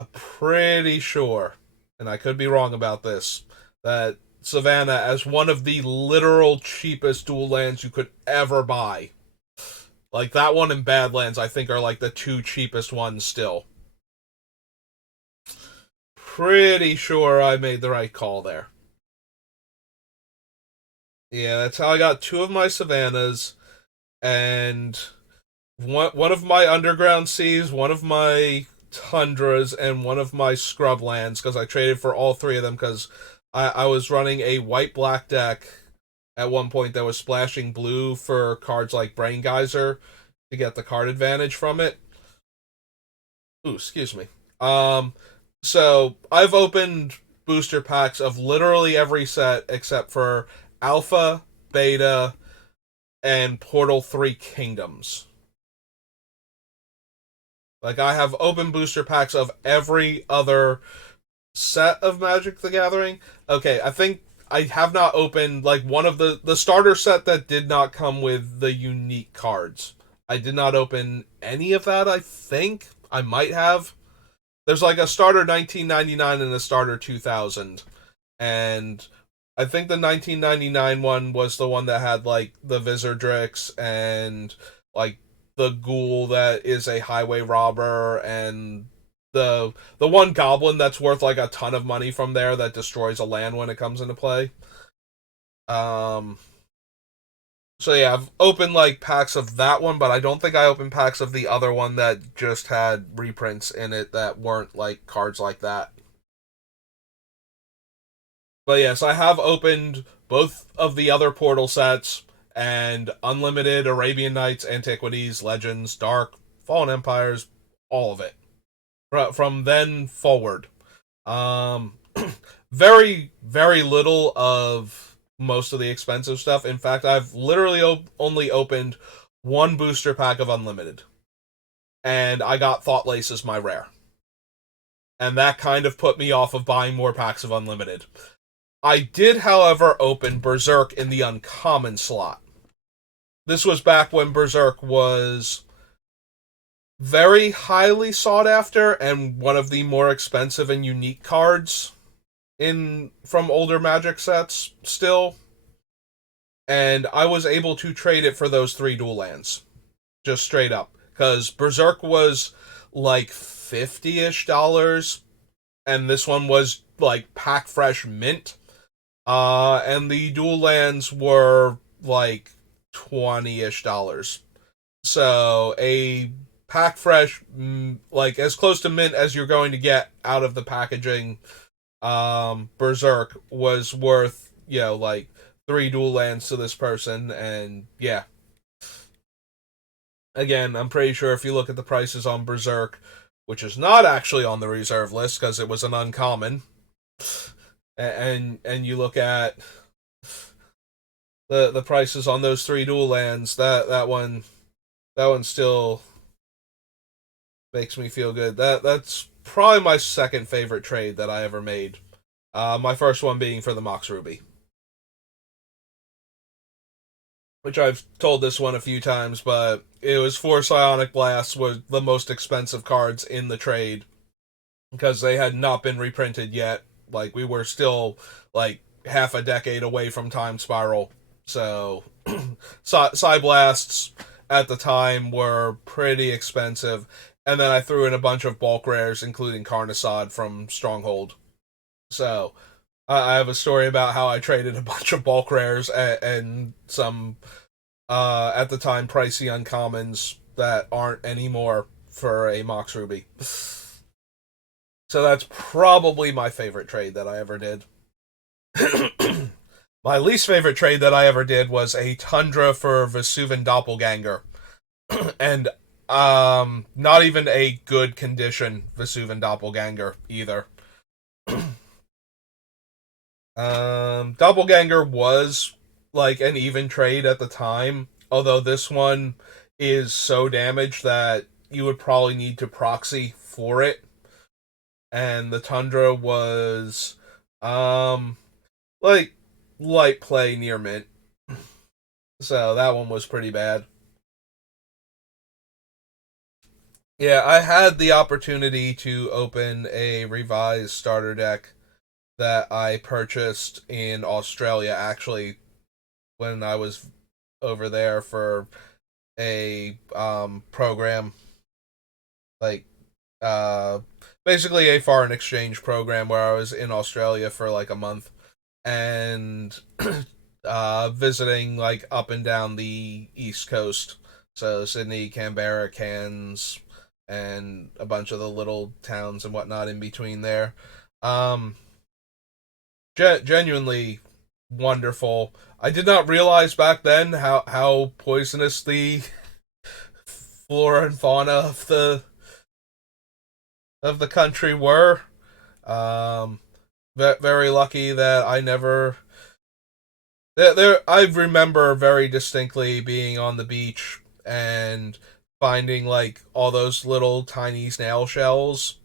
I'm pretty sure, and I could be wrong about this, that Savannah, as one of the literal cheapest dual lands you could ever buy, like that one and Badlands, I think are like the two cheapest ones still. Pretty sure I made the right call there. Yeah, that's how I got two of my Savannas and one of my underground seas, one of my tundras, and one of my scrublands because I traded for all three of them because I was running a white black deck at one point that was splashing blue for cards like Brain Geyser to get the card advantage from it. Ooh, excuse me. Um, so I've opened booster packs of literally every set except for Alpha, Beta, and Portal 3 Kingdoms. Like I have open booster packs of every other set of Magic the Gathering. Okay, I think I have not opened like one of the starter set that did not come with the unique cards. I did not open any of that, I think. I might have. There's like a starter 1999 and a starter 2000. And I think the 1999 one was the one that had like the Visordrix and like the ghoul that is a highway robber and the one goblin that's worth like a ton of money from there that destroys a land when it comes into play. Um so yeah, I've opened like packs of that one, but I don't think I opened packs of the other one that just had reprints in it that weren't like cards like that. But yes, I have opened both of the other Portal sets and Unlimited, Arabian Nights, Antiquities, Legends, Dark, Fallen Empires, all of it. From then forward. Um, very, very little of most of the expensive stuff. In fact, I've literally only opened one booster pack of Unlimited. And I got Thought Lace as my rare. And that kind of put me off of buying more packs of Unlimited. I did, however, open Berserk in the uncommon slot. This was back when Berserk was very highly sought after and one of the more expensive and unique cards in from older Magic sets still. And I was able to trade it for those three dual lands. Just straight up. Because Berserk was like $50-ish, and this one was like pack fresh mint. And the dual lands were like $20-ish. So a pack fresh, like as close to mint as you're going to get out of the packaging, Berserk was worth, like three dual lands to this person, and yeah. Again, I'm pretty sure if you look at the prices on Berserk, which is not actually on the reserve list because it was an uncommon, and you look at the prices on those three dual lands, that one still makes me feel good. That's probably my second favorite trade that I ever made. My first one being for the Mox Ruby, which I've told this one a few times, but it was four Psionic Blasts were the most expensive cards in the trade because they had not been reprinted yet. Like we were still like half a decade away from Time Spiral, so Psi Blasts at the time were pretty expensive. And then I threw in a bunch of bulk rares, including Carnosaur from Stronghold. So I have a story about how I traded a bunch of bulk rares and some at the time pricey uncommons that aren't anymore for a Mox Ruby. So that's probably my favorite trade that I ever did. My least favorite trade that I ever did was a Tundra for Vesuvan Doppelganger. And not even a good condition Vesuvan Doppelganger either. Doppelganger was like an even trade at the time, although this one is so damaged that you would probably need to proxy for it. And the Tundra was um like light play near mint. So that one was pretty bad. Yeah, I had the opportunity to open a revised starter deck that I purchased in Australia actually when I was over there for a program like uh basically a foreign exchange program where I was in Australia for like a month and visiting like up and down the East Coast. So Sydney, Canberra, Cairns, and a bunch of the little towns and whatnot in between there. Um, genuinely wonderful. I did not realize back then how poisonous the flora and fauna of the country were. Um, very lucky that I never. I remember very distinctly being on the beach and finding like all those little tiny snail shells,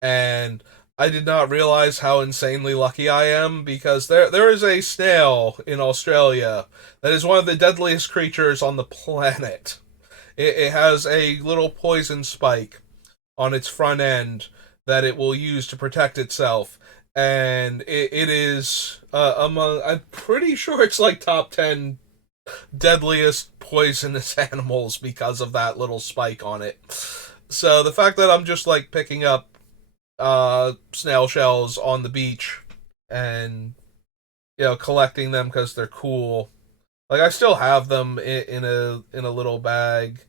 and I did not realize how insanely lucky I am because there is a snail in Australia that is one of the deadliest creatures on the planet. It has a little poison spike on its front end that it will use to protect itself. And it is among, I'm pretty sure it's like top 10 deadliest poisonous animals because of that little spike on it. So the fact that I'm just like picking up snail shells on the beach and collecting them because they're cool. Like I still have them in a little bag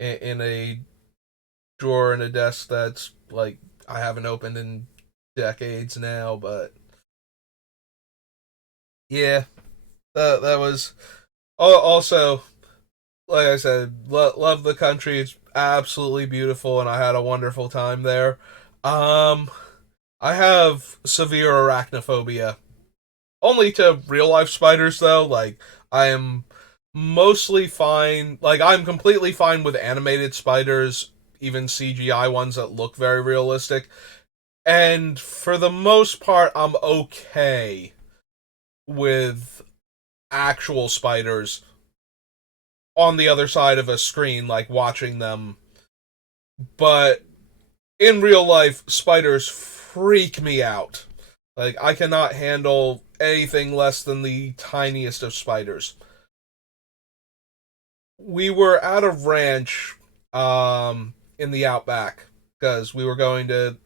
in a drawer in a desk that's like I haven't opened in decades now, but yeah, that was also like I said, love the country. It's absolutely beautiful, and I had a wonderful time there. Um, I have severe arachnophobia, only to real life spiders though. Like I am mostly fine. Like I'm completely fine with animated spiders, even CGI ones that look very realistic. And for the most part, I'm okay with actual spiders on the other side of a screen, like watching them. But in real life, spiders freak me out. Like, I cannot handle anything less than the tiniest of spiders. We were at a ranch in the outback because we were going to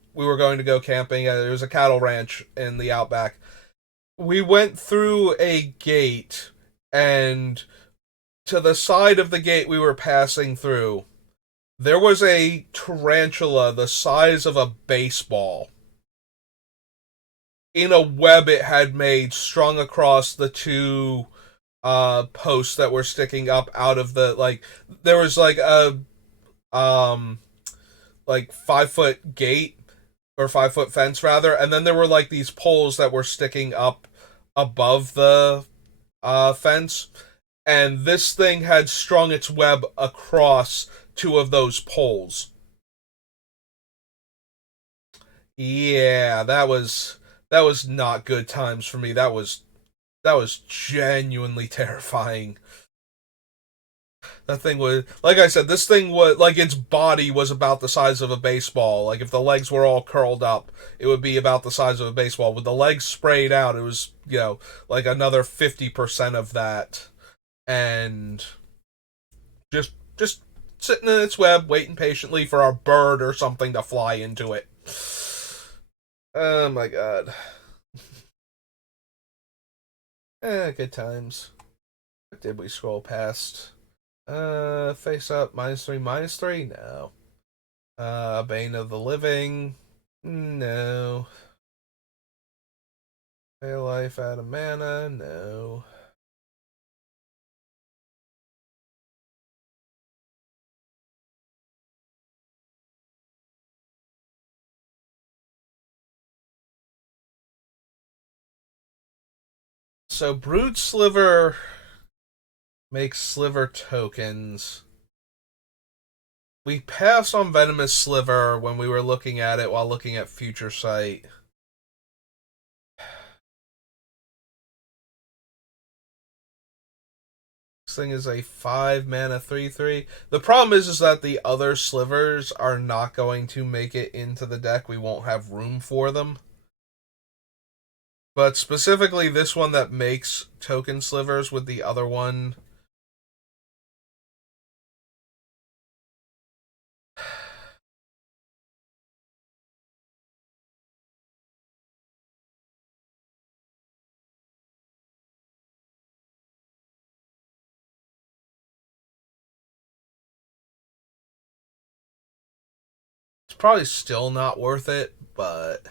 go camping. There was a cattle ranch in the outback. We went through a gate, and to the side of the gate we were passing through, there was a tarantula the size of a baseball in a web it had made strung across the two posts that were sticking up out of the like there was like a um like 5 foot gate or 5 foot fence rather, and then there were like these poles that were sticking up above the fence, and this thing had strung its web across two of those poles. Yeah, that was not good times for me. That was genuinely terrifying. That thing was, like I said, this thing was like its body was about the size of a baseball. Like if the legs were all curled up, it would be about the size of a baseball. With the legs sprayed out, it was, like another 50% of that. And just sitting in its web, waiting patiently for a bird or something to fly into it. Oh my god. Good times. What did we scroll past? Face up, -3, -3? No. Bane of the Living. No. Pay life out of mana? No. So Brood Sliver makes Sliver tokens. We passed on Venomous Sliver when we were looking at it while looking at Future Sight. This thing is a 5 mana 3/3. The problem is that the other slivers are not going to make it into the deck. We won't have room for them. But specifically, this one that makes token slivers with the other one. It's probably still not worth it, but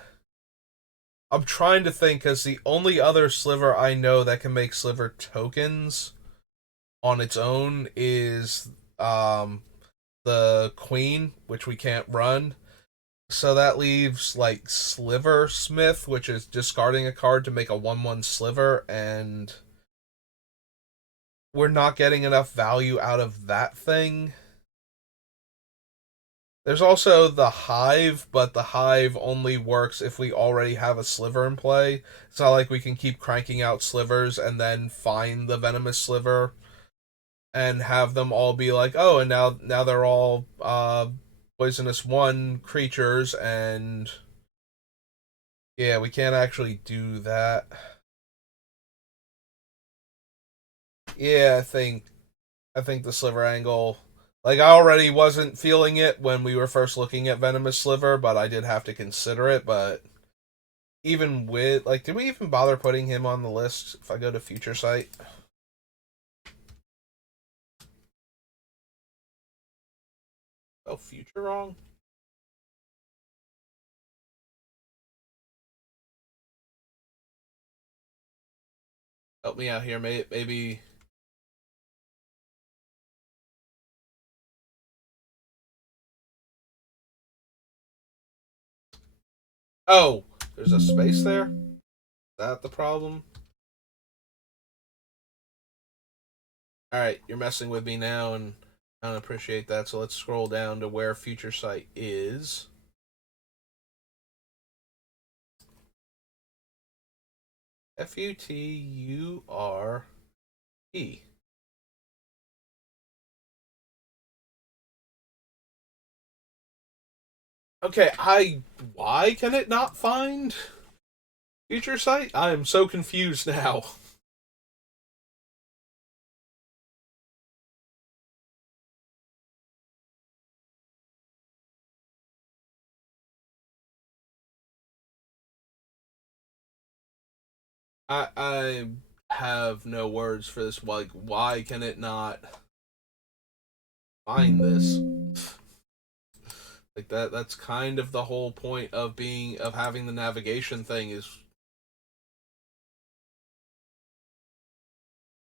I'm trying to think because the only other sliver I know that can make sliver tokens on its own is the queen, which we can't run. So that leaves like Sliver Smith, which is discarding a card to make a 1/1 sliver, and we're not getting enough value out of that thing. There's also the Hive, but the Hive only works if we already have a sliver in play. It's not like we can keep cranking out slivers and then find the venomous sliver and have them all be like, oh, and now they're all poisonous one creatures, and yeah, we can't actually do that. Yeah, I think the sliver angle, like I already wasn't feeling it when we were first looking at venomous sliver, but I did have to consider it. But even with like, did we even bother putting him on the list? If I go to future sight, oh, future wrong. Help me out here, maybe. Oh, there's a space there. Is that the problem? All right, you're messing with me now, and I don't appreciate that. So let's scroll down to where future sight is. FUTURE. Okay, why can it not find future sight? I am so confused now. I have no words for this. Like, why can it not find this? Like that's kind of the whole point of having the navigation thing is.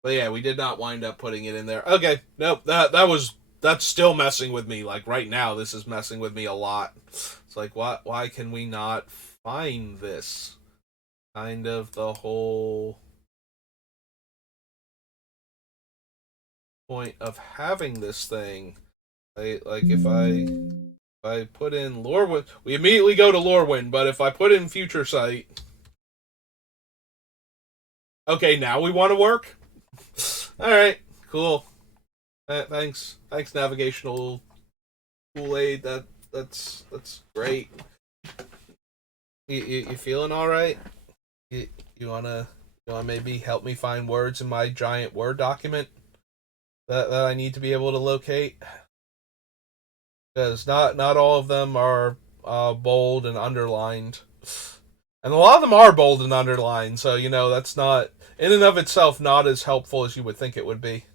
But yeah, we did not wind up putting it in there. Okay, nope. That's still messing with me. Like right now, this is messing with me a lot. It's like, why can we not find this? Kind of the whole point of having this thing. Like if I put in Lorewind, we immediately go to Lorewind. But if I put in Future Sight, okay, now we want to work. All right, cool. Thanks, navigational Kool Aid. That's great. You feeling all right? You, you wanna you wanna maybe help me find words in my giant Word document that I need to be able to locate? Because not all of them are bold and underlined, and a lot of them are bold and underlined. So that's not in and of itself not as helpful as you would think it would be.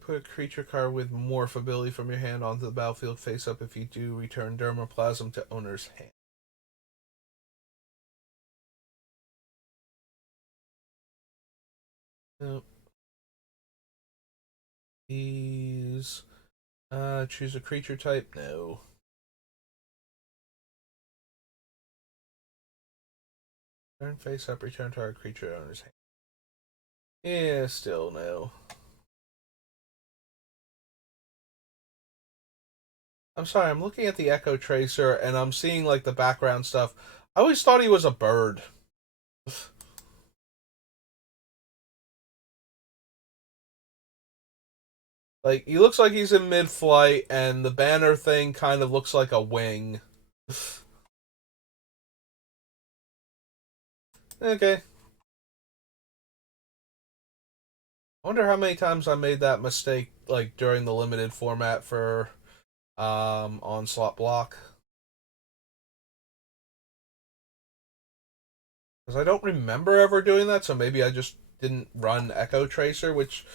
Put a creature card with morph ability from your hand onto the battlefield face up. If you do, return dermoplasm to owner's hand. Nope. These. Choose a creature type? No. Turn face up, return target creature to owner's hand. Yeah, still no. I'm sorry, I'm looking at the Echo Tracer and I'm seeing like the background stuff. I always thought he was a bird. Like, he looks like he's in mid flight, and the banner thing kind of looks like a wing. Okay. I wonder how many times I made that mistake, like, during the limited format for Onslaught Block. Because I don't remember ever doing that, so maybe I just didn't run Echo Tracer, which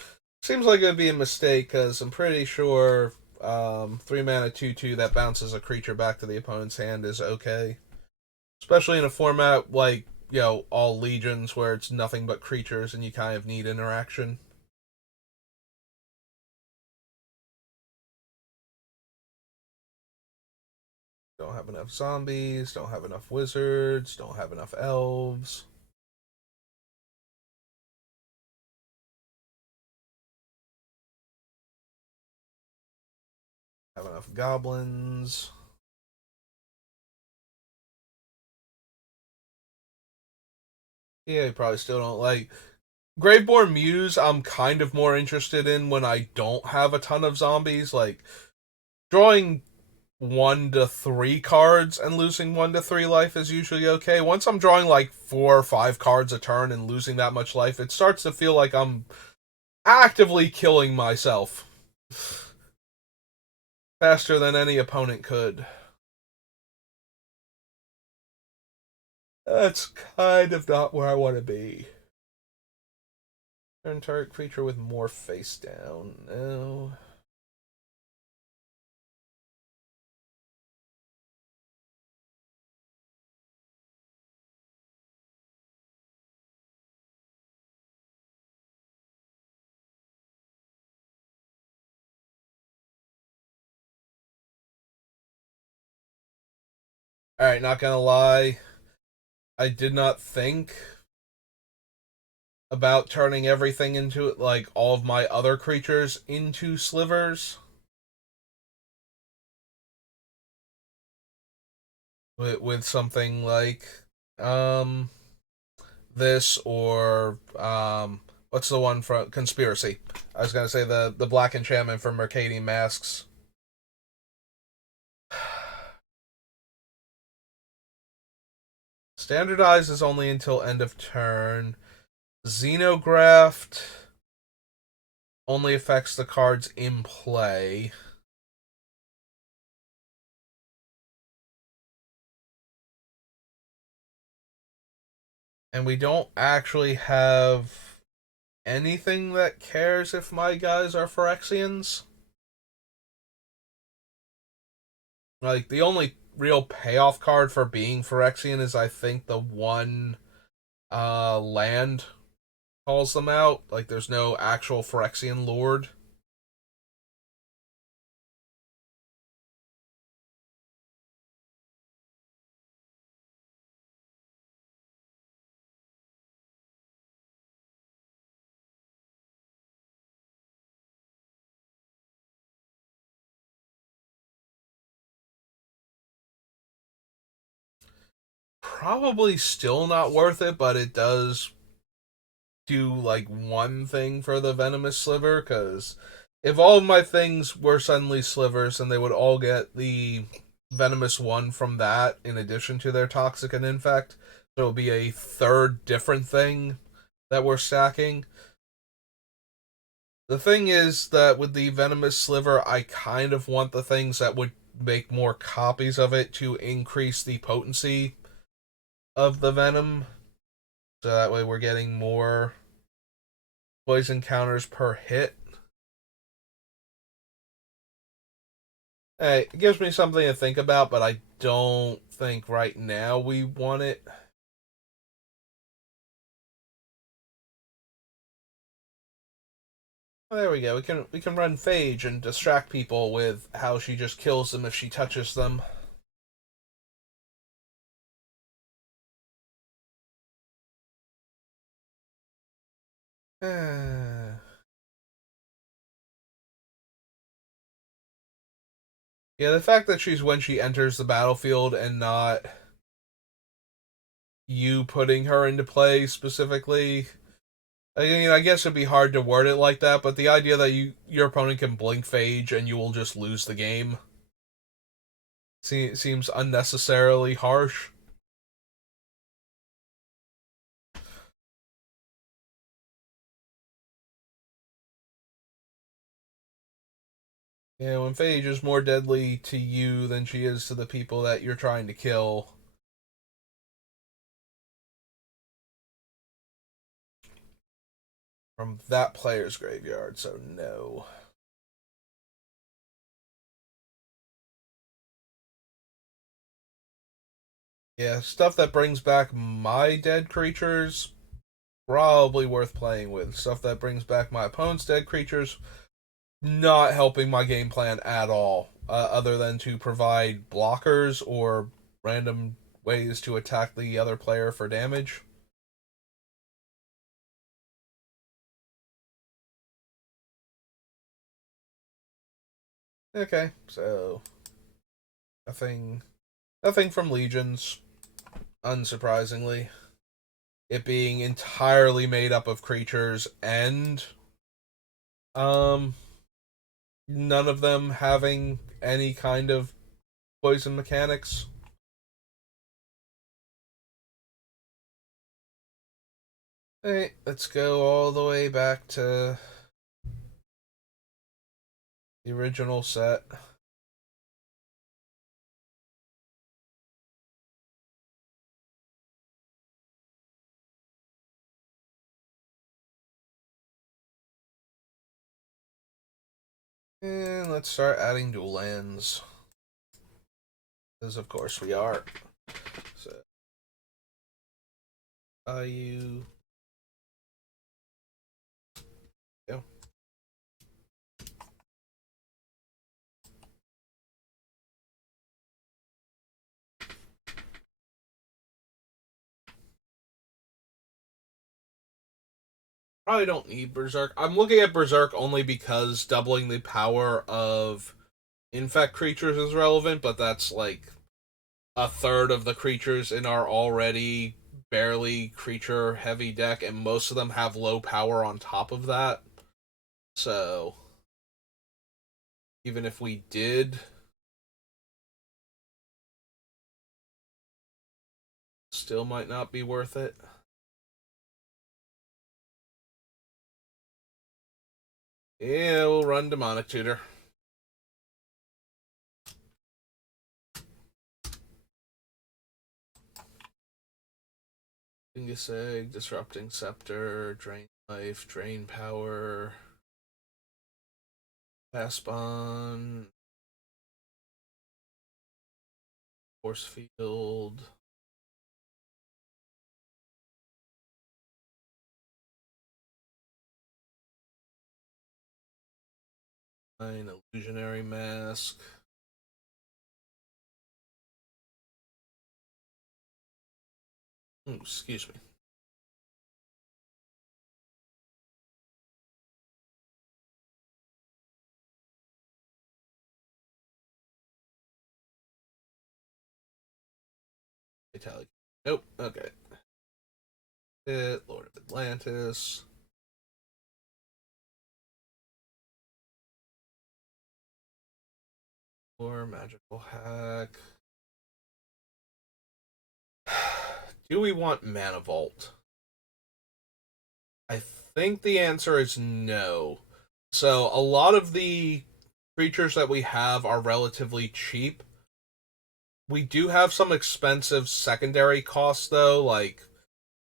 seems like it would be a mistake, because I'm pretty sure 3 mana 2/2 that bounces a creature back to the opponent's hand is okay. Especially in a format like, all Legions where it's nothing but creatures and you kind of need interaction. Don't have enough zombies, don't have enough wizards, don't have enough elves. Have enough goblins. Yeah, you probably still don't like Graveborn Muse. I'm kind of more interested in when I don't have a ton of zombies. Like, drawing 1 to 3 cards and losing 1 to 3 life is usually okay. Once I'm drawing like 4 or 5 cards a turn and losing that much life, it starts to feel like I'm actively killing myself faster than any opponent could. That's kind of not where I want to be. Turn target creature with more face down. No. Alright, not gonna lie. I did not think about turning everything into it, like all of my other creatures into slivers. With something like um this or what's the one from Conspiracy? I was gonna say the black enchantment from Mercadian Masks. Standardize is only until end of turn. Xenographed only affects the cards in play. And we don't actually have anything that cares if my guys are Phyrexians. Like, the only real payoff card for being Phyrexian is, I think, the one land calls them out. Like, there's no actual Phyrexian lord. Probably still not worth it, but it does do like one thing for the venomous sliver, because if all of my things were suddenly slivers and they would all get the venomous one from that in addition to their toxic and infect, so it would be a third different thing that we're stacking. The thing is that with the venomous sliver, I kind of want the things that would make more copies of it to increase the potency of the venom, so that way we're getting more poison counters per hit. Hey, it gives me something to think about, but I don't think right now we want it. Oh, there we go. We can run Phage and distract people with how she just kills them if she touches them. Yeah, the fact that she's when she enters the battlefield and not you putting her into play specifically. I mean, I guess it'd be hard to word it like that, but the idea that your opponent can blink Phage and you will just lose the game seems unnecessarily harsh. Yeah, when Phage is more deadly to you than she is to the people that you're trying to kill. From that player's graveyard, so no. Yeah, stuff that brings back my dead creatures, probably worth playing with. Stuff that brings back my opponent's dead creatures, not helping my game plan at all, other than to provide blockers or random ways to attack the other player for damage. Okay, so nothing, nothing from legions, unsurprisingly. It being entirely made up of creatures and um none of them having any kind of poison mechanics. Hey, let's go all the way back to the original set. And let's start adding dual lands. Because of course we are. So you go. Probably don't need Berserk. I'm looking at Berserk only because doubling the power of infect creatures is relevant, but that's like a third of the creatures in our already barely creature heavy deck, and most of them have low power on top of that. So even if we did, still might not be worth it. Yeah, we'll run Demonic Tutor. Dingus Egg, Disrupting Scepter, Drain Life, Drain Power, Pass Bond, Force Field. Illusionary Mask. Ooh, excuse me. Italic. Nope. Okay. Lord of Atlantis. Or Magical Hack. Do we want Mana Vault? I think the answer is no. So a lot of the creatures that we have are relatively cheap. We do have some expensive secondary costs though, like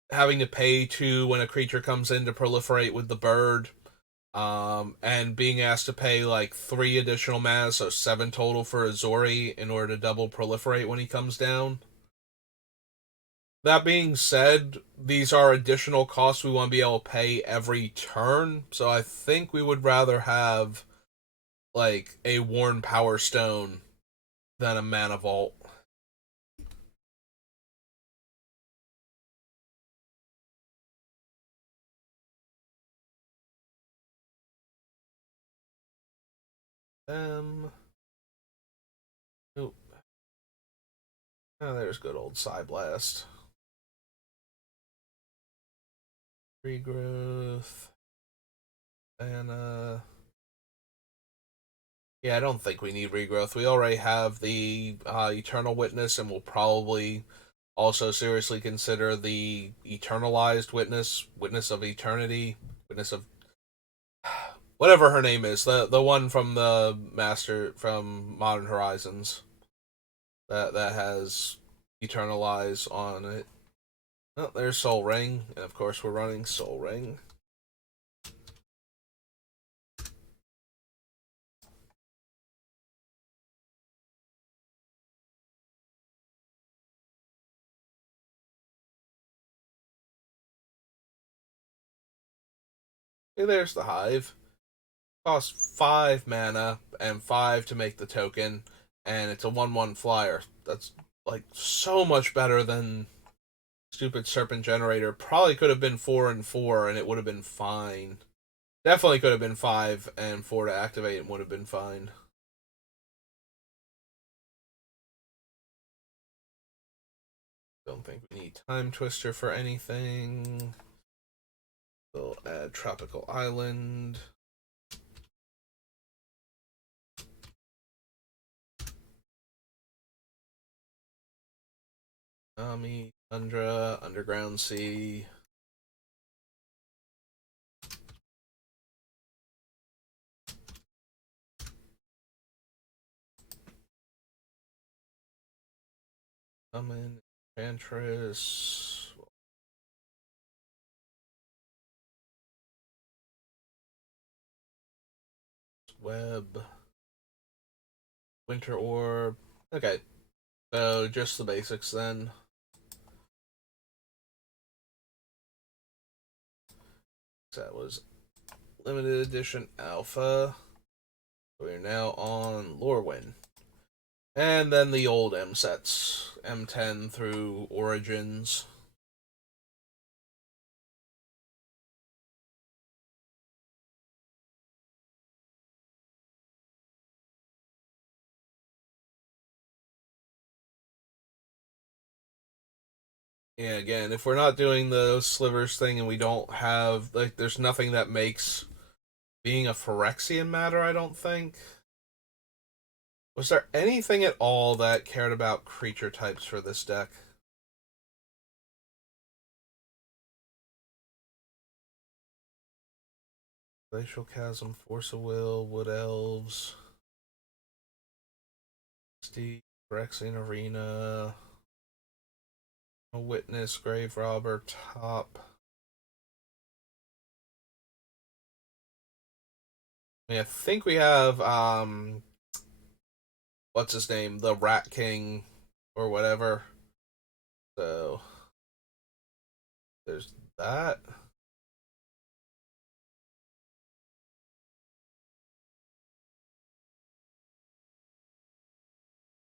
having to pay to when a creature comes in to proliferate with the bird, And being asked to pay like 3 additional mana, so 7 total for Azori in order to double proliferate when he comes down. That being said, these are additional costs we want to be able to pay every turn, so I think we would rather have like a Worn Power Stone than a Mana Vault. Oh, oh there's good old Psyblast. Regrowth. And yeah, I don't think we need regrowth. We already have the Eternal Witness, and we'll probably also seriously consider the Eternalized Witness, Witness of Eternity, Witness of whatever her name is, the one from the Master from Modern Horizons that has Eternalize on it. Oh, there's Soul Ring, and of course we're running Soul Ring. Okay, there's the Hive. Costs 5 mana and 5 to make the token, and it's a 1/1 flyer. That's like so much better than stupid Serpent Generator. Probably could have been 4 and 4, and it would have been fine. Definitely could have been 5 and 4 to activate, and would have been fine. Don't think we need Time Twister for anything. We'll add Tropical Island. Nami, Tundra, Underground Sea. Summon, Enchantress. Web. Winter Orb. Okay, so just the basics then. So that was limited edition alpha. We're now on Lorwyn. And then the old M sets, M10 through Origins. Yeah, again, if we're not doing the slivers thing and we don't have, like, there's nothing that makes being a Phyrexian matter, I don't think. Was there anything at all that cared about creature types for this deck? Glacial Chasm, Force of Will, Wood Elves, Steve, Phyrexian Arena, Witness, Grave Robber, Top. I think we have what's his name, the Rat King or whatever. So there's that.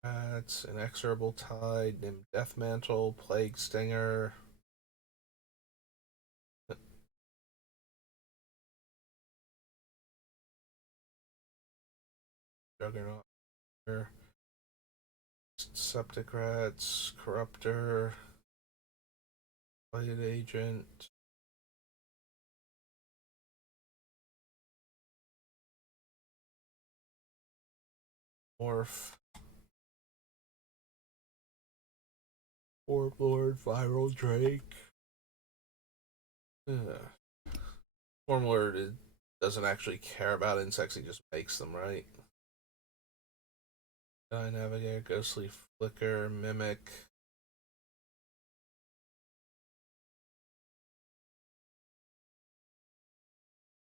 That's Inexorable Tide, Nim Deathmantle, Plague Stinger. Juggernaut. Septic Rats, Corruptor, Blade Agent, Morph, Orb Lord, Viral Drake. Formlord doesn't actually care about insects, he just makes them, right? Sky Navigator, Ghostly Flicker, Mimic.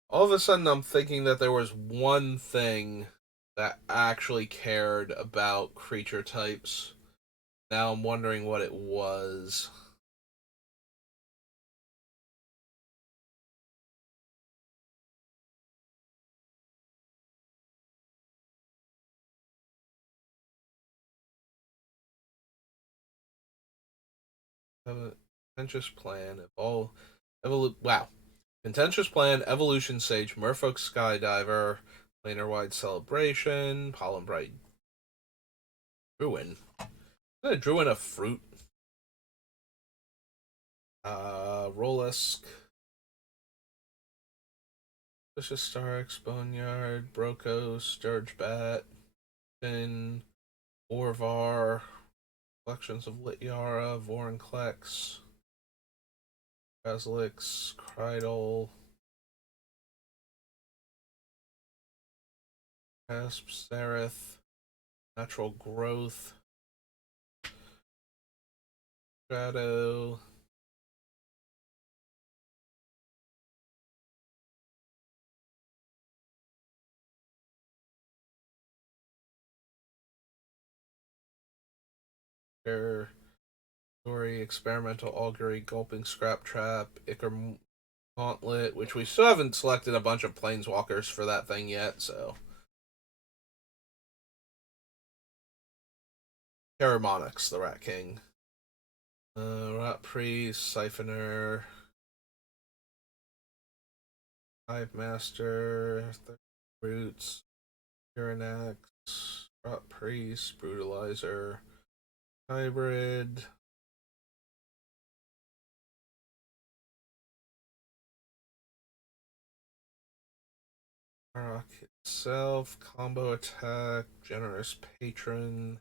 All of a sudden, I'm thinking that there was one thing that actually cared about creature types. Now I'm wondering what it was. Contentious plan. Wow. Contentious plan. Evolution Sage. Merfolk Skydiver. Planar Wide Celebration. Pollen Bright Druin. Isn't a Druin a fruit? Rollusk. Vicious Starks. Boneyard. Broco. Sturgebat. Finn. Orvar. Collections of Lityara. Vorinclex. Basilix. Krydle. Asp. Seraph. Natural Growth. Shadow. Story, Experimental Augury, Gulping Scrap Trap, Icar Gauntlet, which we still haven't selected a bunch of planeswalkers for that thing yet, so. Terramonix, the Rat King. Rat Priest, Siphoner, Hive Master, Roots, Urinax, Rat Priest, Brutalizer, Hybrid, Yarok itself, Combo Attack, Generous Patron,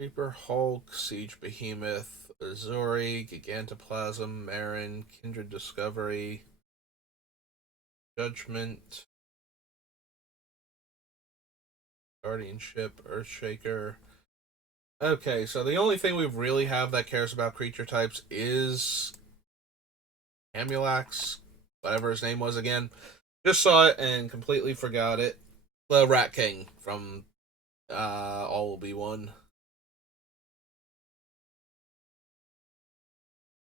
Reaper Hulk, Siege Behemoth, Azori, Gigantoplasm, Marin, Kindred Discovery, Judgment, Guardianship, Earthshaker. Okay, so the only thing we really have that cares about creature types is Amulax, whatever his name was again. Just saw it and completely forgot it. The Rat King from All Will Be One.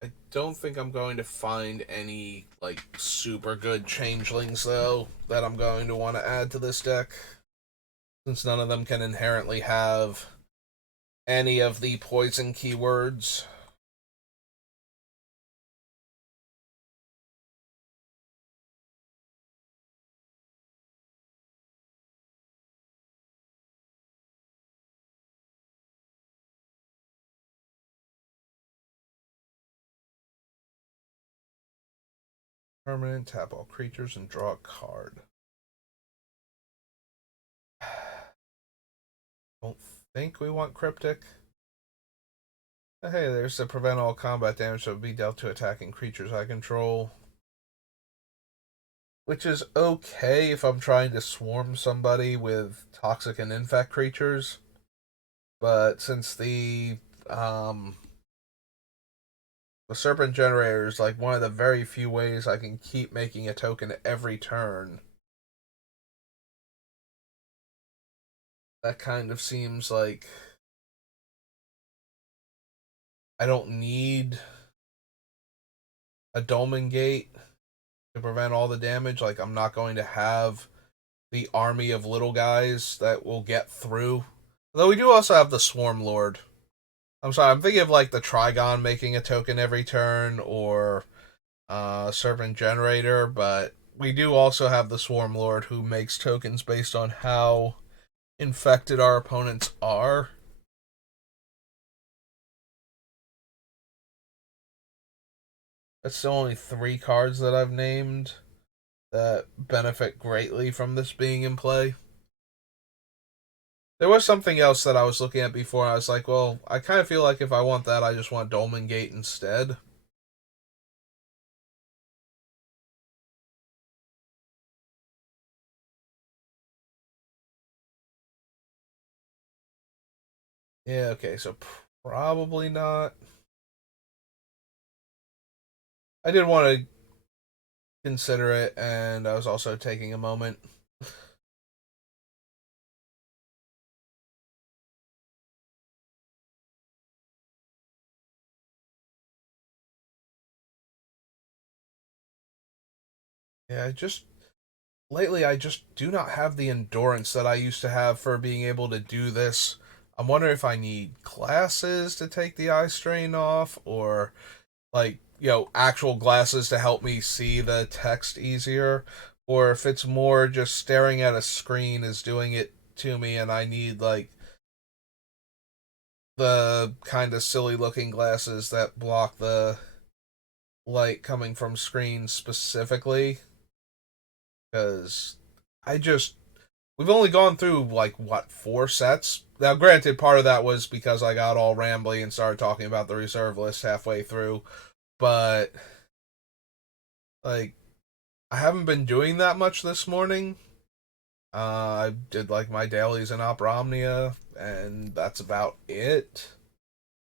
I don't think I'm going to find any like super good changelings though that I'm going to want to add to this deck, since none of them can inherently have any of the poison keywords. Permanent, tap all creatures and draw a card. Don't think we want Cryptic. Hey, there's to prevent all combat damage that would be dealt to attacking creatures I control. Which is okay if I'm trying to swarm somebody with toxic and infect creatures. But since the Serpent Generator is like one of the very few ways I can keep making a token every turn, that kind of seems like I don't need a Dolmen Gate to prevent all the damage. Like, I'm not going to have the army of little guys that will get through. Though we do also have the Swarm Lord. I'm sorry, I'm thinking of like the Trigon making a token every turn, or Serpent Generator, but we do also have the Swarm Lord who makes tokens based on how infected our opponents are. That's the only three cards that I've named that benefit greatly from this being in play. There was something else that I was looking at before. I was like, well, I kind of feel like if I want that, I just want Dolmen Gate instead. Yeah, okay, so probably not. I did want to consider it, and I was also taking a moment. Yeah, I just lately I just do not have the endurance that I used to have for being able to do this. I'm wondering if I need glasses to take the eye strain off, or like, actual glasses to help me see the text easier, or if it's more just staring at a screen is doing it to me and I need like the kind of silly looking glasses that block the light coming from screens specifically, because I just we've only gone through like what, four sets. Now, granted, part of that was because I got all rambly and started talking about the reserve list halfway through, but like I haven't been doing that much this morning. I did like my dailies in Opera Omnia, and that's about it.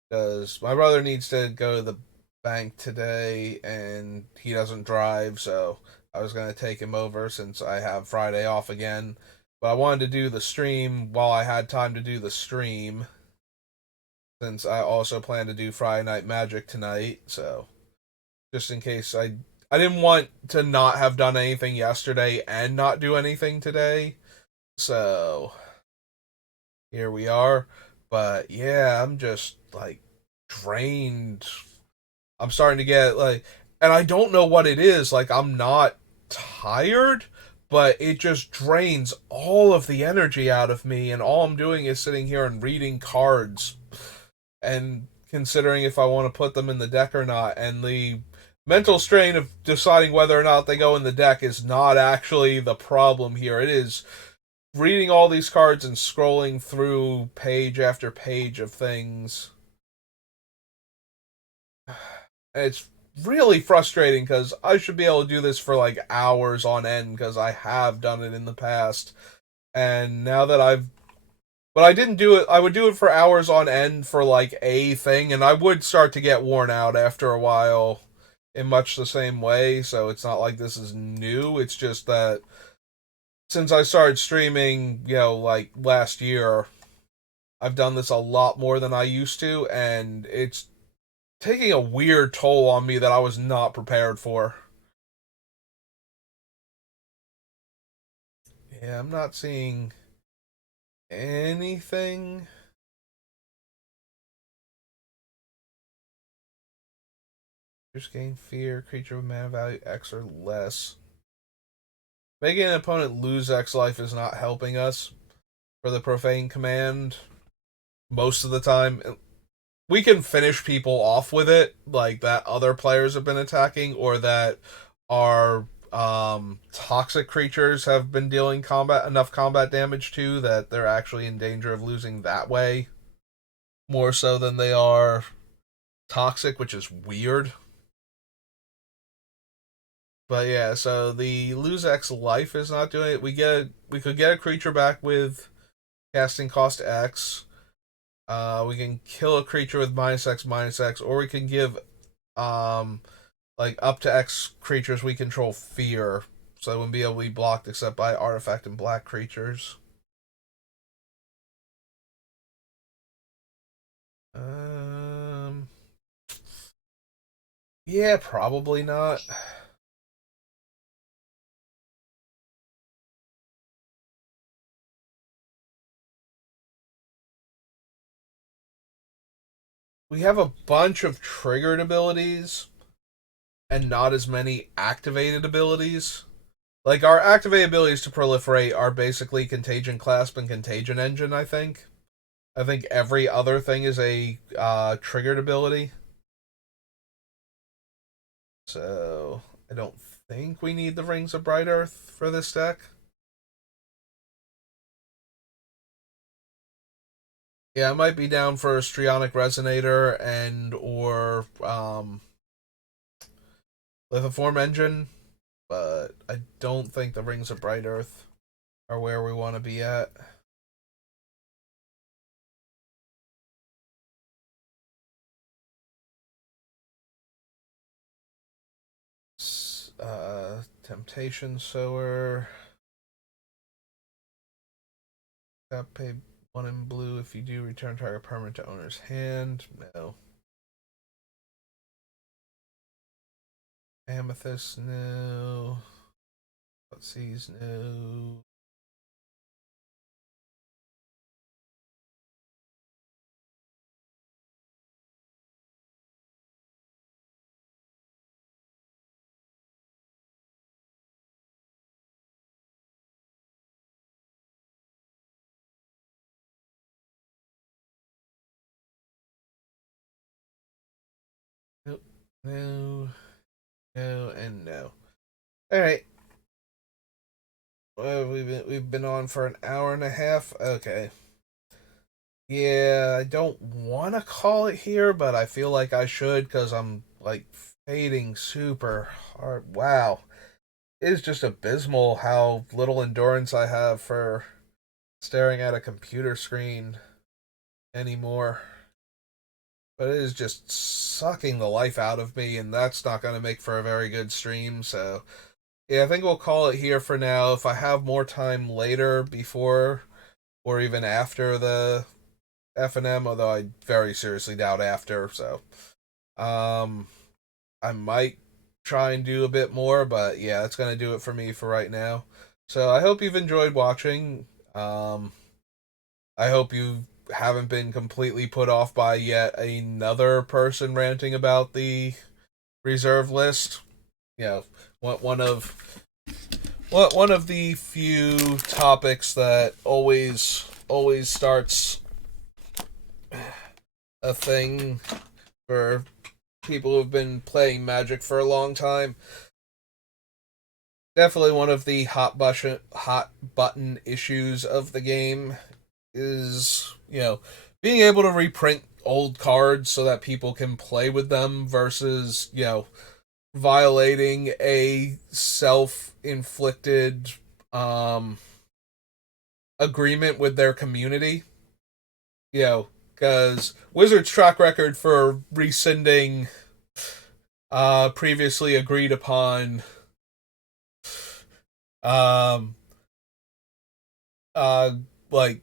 Because my brother needs to go to the bank today, and he doesn't drive, so I was gonna take him over since I have Friday off again. But I wanted to do the stream while I had time to do the stream, since I also plan to do Friday Night Magic tonight. So just in case I didn't want to not have done anything yesterday and not do anything today. So here we are. But yeah, I'm just like drained. I'm starting to get like, and I don't know what it is. Like, I'm not tired, but it just drains all of the energy out of me, and all I'm doing is sitting here and reading cards and considering if I want to put them in the deck or not. And the mental strain of deciding whether or not they go in the deck is not actually the problem here. It is reading all these cards and scrolling through page after page of things. And it's really frustrating because I should be able to do this for like hours on end because I have done it in the past. And now that but I didn't do it, I would do it for hours on end for like a thing, and I would start to get worn out after a while in much the same way. So it's not like this is new. It's just that since I started streaming, like last year, I've done this a lot more than I used to, and it's taking a weird toll on me that I was not prepared for. Yeah, I'm not seeing anything. Just gain fear, creature with mana value X or less. Making an opponent lose X life is not helping us for the profane command most of the time. We can finish people off with it, like that other players have been attacking, or that our toxic creatures have been dealing combat damage to, that they're actually in danger of losing that way more so than they are toxic, which is weird. But yeah, so the lose X life is not doing it. We could get a creature back with casting cost X. We can kill a creature with -X, or we can give um like up to X creatures we control fear, so they wouldn't be able to be blocked except by artifact and black creatures. Um, yeah, probably not. We have a bunch of triggered abilities and not as many activated abilities. Like, our activated abilities to proliferate are basically Contagion Clasp and Contagion Engine, I think. I think every other thing is a triggered ability. So, I don't think we need the Rings of Bright Earth for this deck. Yeah, I might be down for a Strionic Resonator and or Lithoform Engine, but I don't think the Rings of Bright Earth are where we want to be at. Temptation Sower. Tap pay one in blue. If you do, return target permanent to owner's hand. No. Amethyst, no. Thoughtseize, no. Nope. No. No and no. Alright. We've been on for an hour and a half. Okay. Yeah, I don't want to call it here, but I feel like I should because I'm like fading super hard. Wow. It is just abysmal how little endurance I have for staring at a computer screen anymore. But it is just sucking the life out of me, and that's not going to make for a very good stream. So, yeah, I think we'll call it here for now. If I have more time later, before or even after the F&M, although I very seriously doubt after. So, um, I might try and do a bit more, but yeah, that's gonna do it for me for right now. So I hope you've enjoyed watching. Um, I hope you haven't been completely put off by yet another person ranting about the reserve list. You know, one of the few topics that always starts a thing for people who've been playing Magic for a long time. Definitely one of the hot button issues of the game is, being able to reprint old cards so that people can play with them versus, violating a self-inflicted agreement with their community. Because Wizards' track record for rescinding previously agreed upon um uh like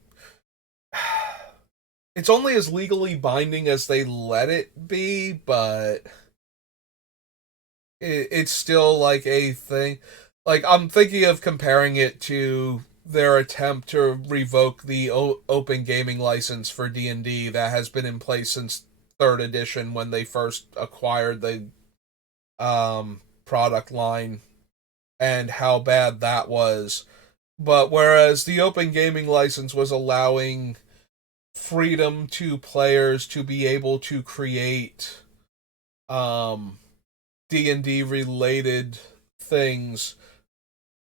it's only as legally binding as they let it be, but it's still like a thing. Like, I'm thinking of comparing it to their attempt to revoke the open gaming license for D&D that has been in place since third edition when they first acquired the product line, and how bad that was. But whereas the open gaming license was allowing freedom to players to be able to create D&D related things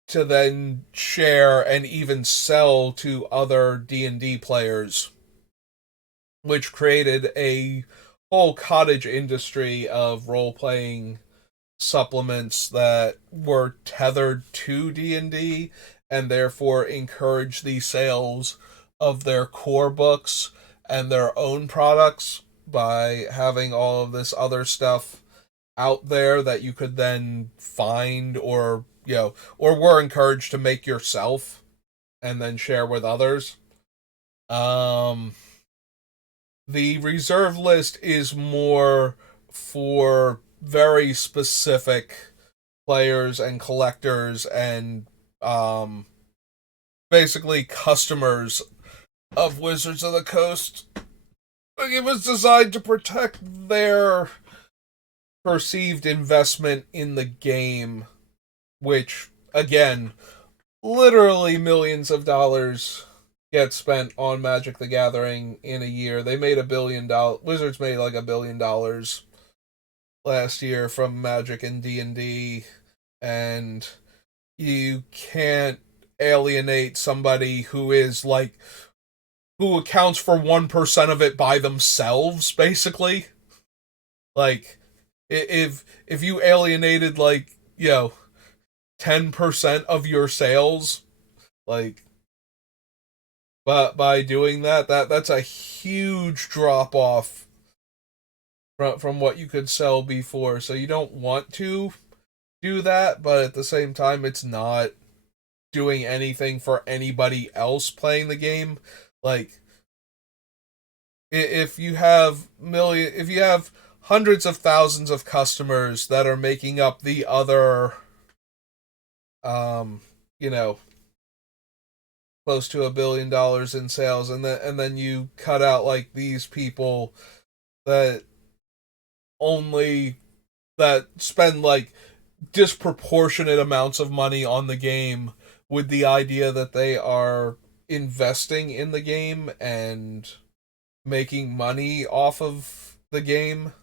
to then share and even sell to other D&D players, which created a whole cottage industry of role-playing supplements that were tethered to D&D and therefore encouraged the sales of their core books and their own products by having all of this other stuff out there that you could then find, or or were encouraged to make yourself and then share with others. um the reserve list is more for very specific players and collectors and um basically customers of Wizards of the Coast. Like, it was designed to protect their perceived investment in the game, which, again, literally millions of dollars get spent on Magic the Gathering in a year. They made $1 billion. Wizards made like $1 billion last year from Magic and D&D, and you can't alienate somebody who accounts for 1% of it by themselves, basically. Like, if you alienated, 10% of your sales, like, but by doing that's a huge drop off from what you could sell before. So you don't want to do that, but at the same time, it's not doing anything for anybody else playing the game. Like, if you have if you have hundreds of thousands of customers that are making up the other, um, you know, close to $1 billion in sales, and then you cut out like these people that only that spend like disproportionate amounts of money on the game with the idea that they are investing in the game and making money off of the game,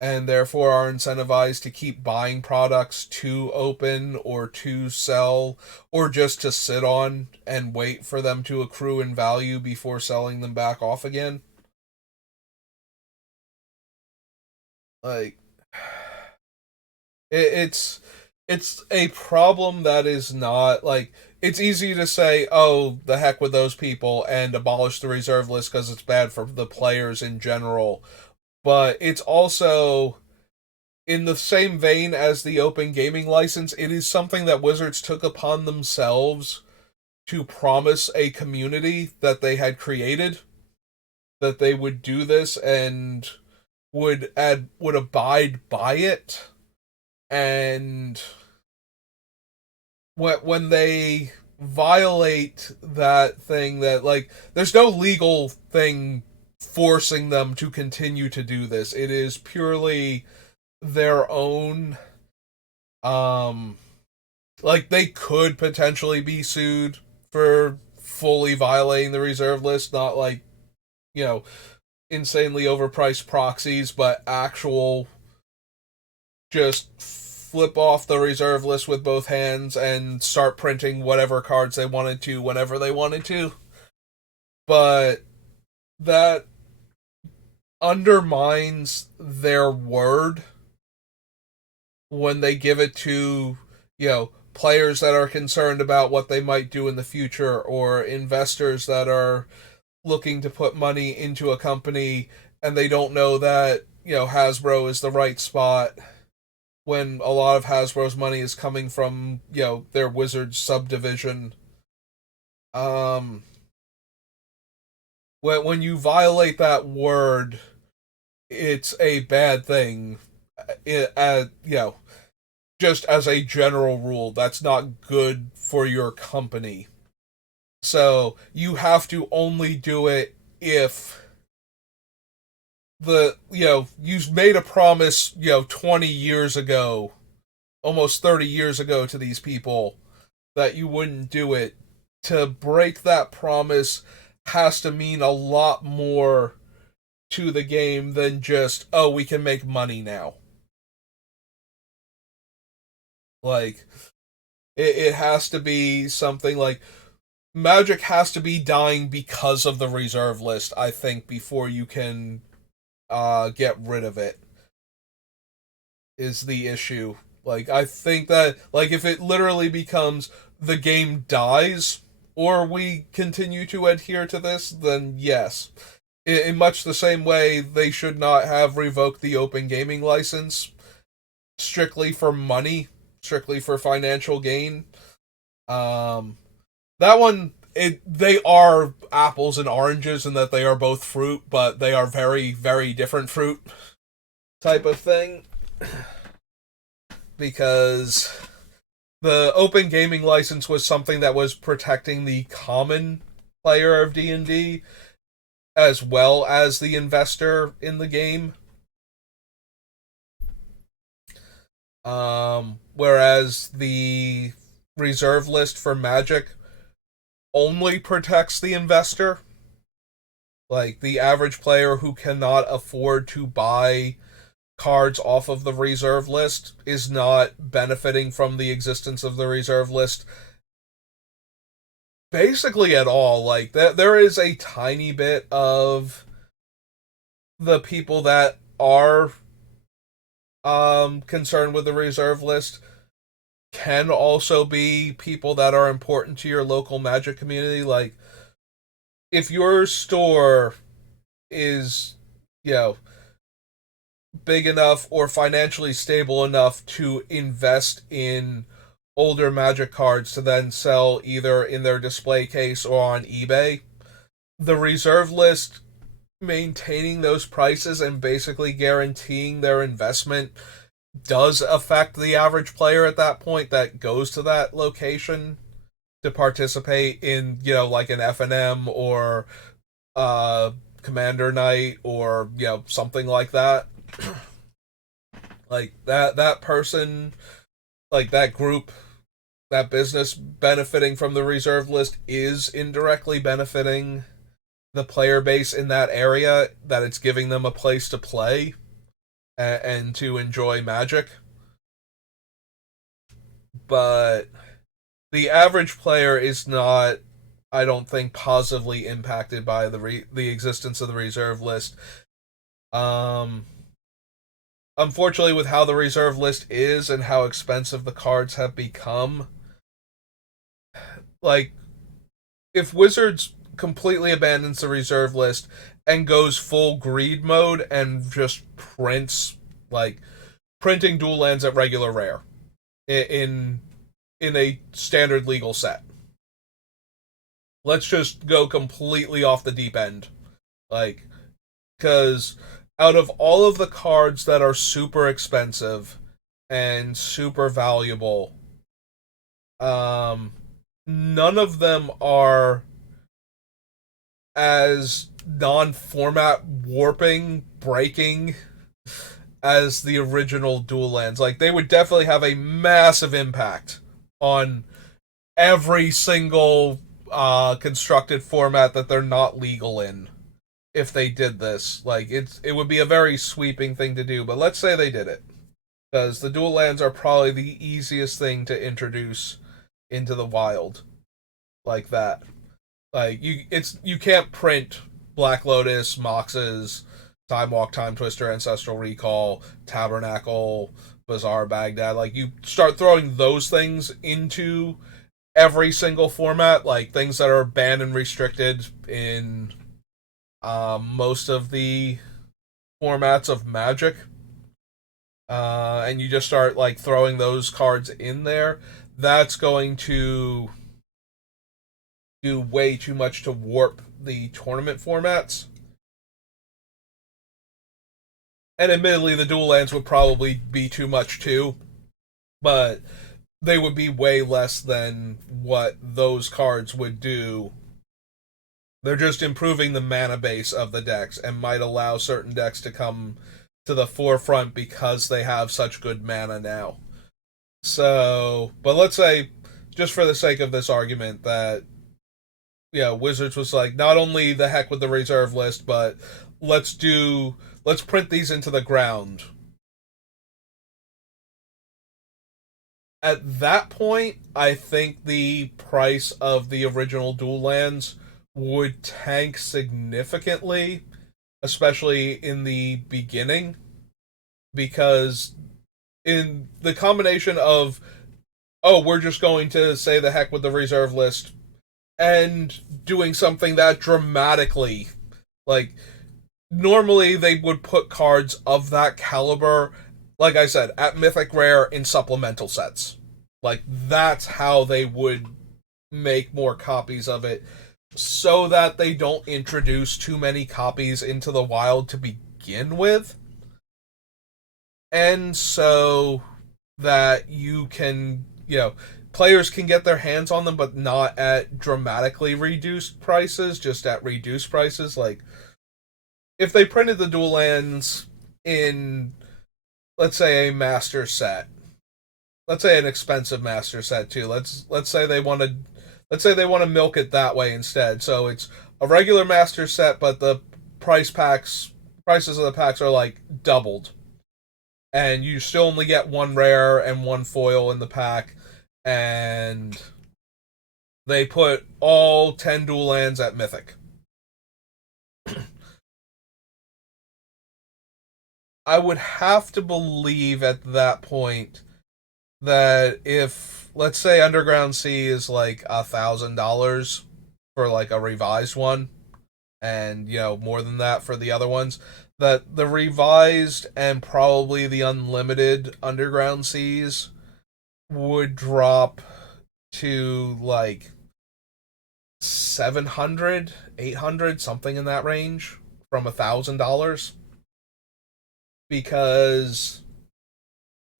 and therefore are incentivized to keep buying products to open or to sell or just to sit on and wait for them to accrue in value before selling them back off again. Like, it's it's a problem that is not like, it's easy to say, oh, the heck with those people and abolish the reserve list because it's bad for the players in general. But it's also in the same vein as the open gaming license, it is something that Wizards took upon themselves to promise a community that they had created, that they would do this and would abide by it. And when they violate that thing, that like, there's no legal thing forcing them to continue to do this. It is purely their own, um like, they could potentially be sued for fully violating the reserve list, not like, you know, insanely overpriced proxies, but actual just flip off the reserve list with both hands and start printing whatever cards they wanted to whenever they wanted to. But that undermines their word when they give it to, players that are concerned about what they might do in the future, or investors that are looking to put money into a company and they don't know that, Hasbro is the right spot, when a lot of Hasbro's money is coming from, their Wizards subdivision. Um, when you violate that word, it's a bad thing. Just as a general rule, that's not good for your company. So you have to only do it if you've made a promise, 20 years ago, almost 30 years ago, to these people that you wouldn't do it. To break that promise has to mean a lot more to the game than just, oh, we can make money now. Like, it has to be something like, Magic has to be dying because of the reserve list, I think, before you can get rid of it, is the issue. Like, I think that, like, if it literally becomes the game dies or we continue to adhere to this, then yes. In much the same way, they should not have revoked the open gaming license strictly for money, strictly for financial gain. Um, that one, they are apples and oranges in that they are both fruit, but they are very, very different fruit type of thing. Because the open gaming license was something that was protecting the common player of D&D as well as the investor in the game. Whereas the reserve list for Magic only protects the investor. Like, the average player who cannot afford to buy cards off of the reserve list is not benefiting from the existence of the reserve list basically at all. Like, there is a tiny bit of the people that are concerned with the reserve list can also be people that are important to your local Magic community. Like, if your store is, you know, big enough or financially stable enough to invest in older Magic cards to then sell either in their display case or on eBay. The reserve list maintaining those prices and basically guaranteeing their investment does affect the average player at that point that goes to that location to participate in, like an FNM or Commander Night or, something like that. Like that person, like that group, that business benefiting from the reserve list is indirectly benefiting the player base in that area, that it's giving them a place to play and to enjoy Magic. But the average player is not, I don't think, positively impacted by the existence of the reserve list. Unfortunately, with how the reserve list is and how expensive the cards have become, like, if Wizards completely abandons the reserve list and goes full greed mode and just printing dual lands at regular rare in a standard legal set. Let's just go completely off the deep end. Like, because out of all of the cards that are super expensive and super valuable, none of them are as non-format warping, breaking as the original dual lands. Like, they would definitely have a massive impact on every single constructed format that they're not legal in if they did this. Like, it would be a very sweeping thing to do, but let's say they did it. Because the dual lands are probably the easiest thing to introduce into the wild like that. Like, you can't print Black Lotus, Moxes, Time Walk, Time Twister, Ancestral Recall, Tabernacle, Bazaar, Baghdad. Like, you start throwing those things into every single format, like things that are banned and restricted in most of the formats of Magic, and you just start like throwing those cards in there. That's going to do way too much to warp the tournament formats. And admittedly, the dual lands would probably be too much too, but they would be way less than what those cards would do. They're just improving the mana base of the decks and might allow certain decks to come to the forefront because they have such good mana now. So, but let's say, just for the sake of this argument, that Wizards was like, not only the heck with the reserve list, but let's print these into the ground. At that point, I think the price of the original dual lands would tank significantly, especially in the beginning, because in the combination of, oh, we're just going to say the heck with the reserve list, and doing something that dramatically, like, normally they would put cards of that caliber, like I said, at Mythic Rare in supplemental sets. Like, that's how they would make more copies of it, so that they don't introduce too many copies into the wild to begin with. And so that you can, players can get their hands on them, but not at dramatically reduced prices, just at reduced prices. Like, if they printed the dual lands in, let's say, a master set, let's say an expensive master set too. Let's say they want to milk it that way instead. So it's a regular master set, but the prices of the packs are like doubled, and you still only get one rare and one foil in the pack, and they put all 10 dual lands at Mythic. I would have to believe at that point that if, let's say, Underground Sea is like $1,000 for like a revised one, and more than that for the other ones, that the revised and probably the unlimited underground seas would drop to like 700, 800, something in that range from $1,000 because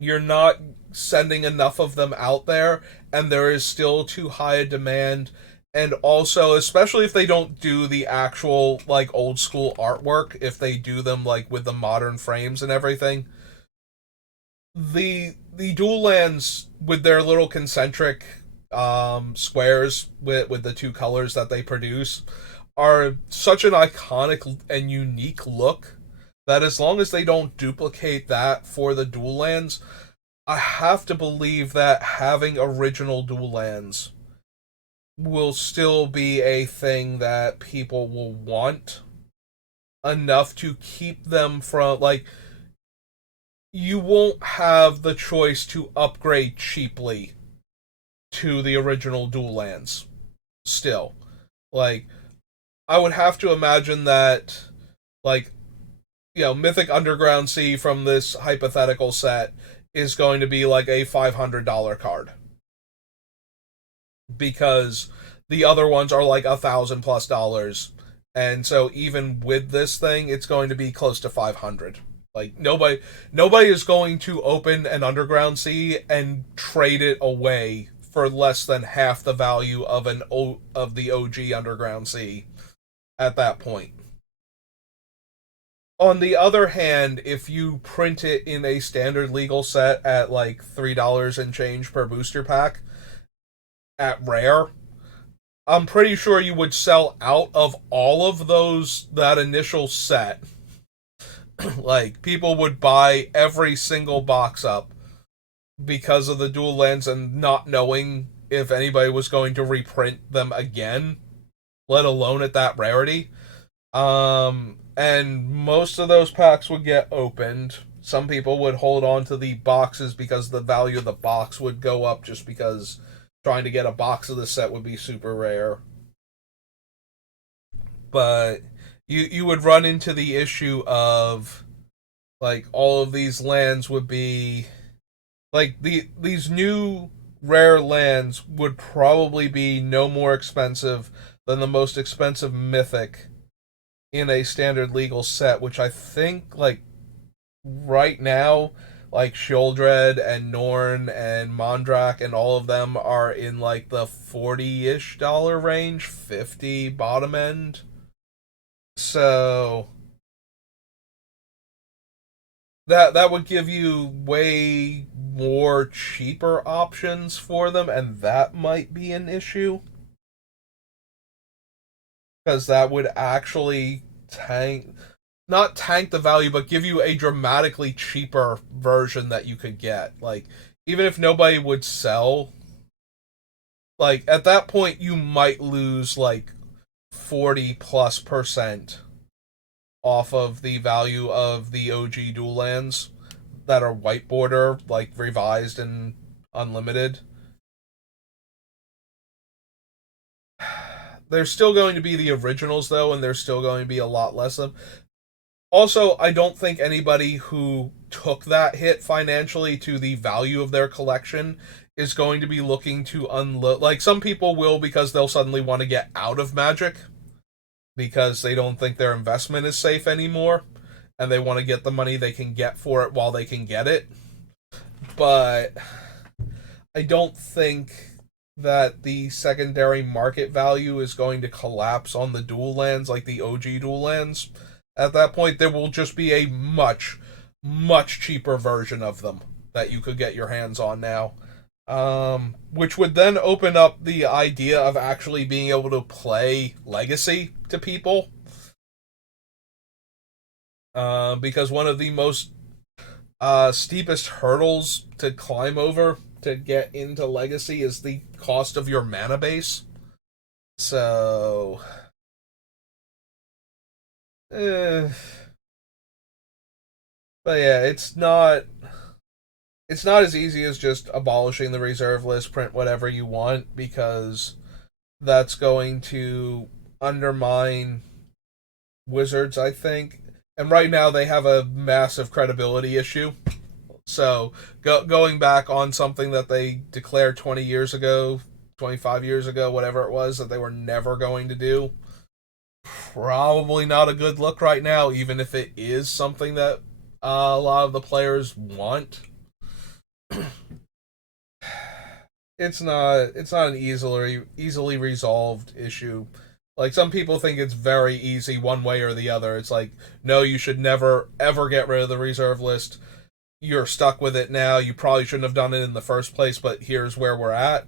you're not sending enough of them out there and there is still too high a demand. And also, especially if they don't do the actual like old school artwork, if they do them like with the modern frames and everything, the dual lands with their little concentric squares with the two colors that they produce are such an iconic and unique look that as long as they don't duplicate that for the dual lands, I have to believe that having original dual lands will still be a thing that people will want enough to keep them from like you won't have the choice to upgrade cheaply to the original dual lands still. Like I would have to imagine that like Mythic Underground Sea from this hypothetical set is going to be like a $500 card because the other ones are like $1,000 plus, and so even with this thing, it's going to be close to 500. Like nobody is going to open an Underground Sea and trade it away for less than half the value of of the OG Underground Sea at that point. On the other hand, if you print it in a standard legal set at like $3 and change per booster pack at rare, I'm pretty sure you would sell out of all of those that initial set. Like people would buy every single box up because of the dual lands and not knowing if anybody was going to reprint them again, let alone at that rarity. And most of those packs would get opened. Some people would hold on to the boxes because the value of the box would go up just because trying to get a box of the set would be super rare. But you would run into the issue of like all of these lands would be like these new rare lands would probably be no more expensive than the most expensive mythic in a standard legal set, which I think like right now, like Sheoldred and Norn and Mondrak and all of them are in like the 40-ish dollar range, 50 bottom end. So that would give you way more cheaper options for them, and that might be an issue because that would actually tank not tank the value but give you a dramatically cheaper version that you could get. Like even if nobody would sell, like at that point you might lose like 40 plus percent off of the value of the OG dual lands that are white border, like revised and unlimited. There's still going to be the originals though, and there's still going to be a lot less of them. Also, I don't think anybody who took that hit financially to the value of their collection is going to be looking to unload. Like some people will because they'll suddenly want to get out of Magic because they don't think their investment is safe anymore and they want to get the money they can get for it while they can get it. But I don't think that the secondary market value is going to collapse on the dual lands like the OG dual lands. At that point, there will just be a much, much cheaper version of them that you could get your hands on now. Which would then open up the idea of actually being able to play Legacy to people. Because one of the most steepest hurdles to climb over to get into Legacy is the cost of your mana base. So, eh. But yeah, it's not as easy as just abolishing the reserve list, print whatever you want, because that's going to undermine Wizards, I think. And right now they have a massive credibility issue. So going back on something that they declared 20 years ago, 25 years ago, whatever it was, that they were never going to do, probably not a good look right now, even if it is something that a lot of the players want. It's not an easily resolved issue. Like, some people think it's very easy one way or the other. It's like, no, you should never ever get rid of the reserve list. You're stuck with it now. You probably shouldn't have done it in the first place, but here's where we're at.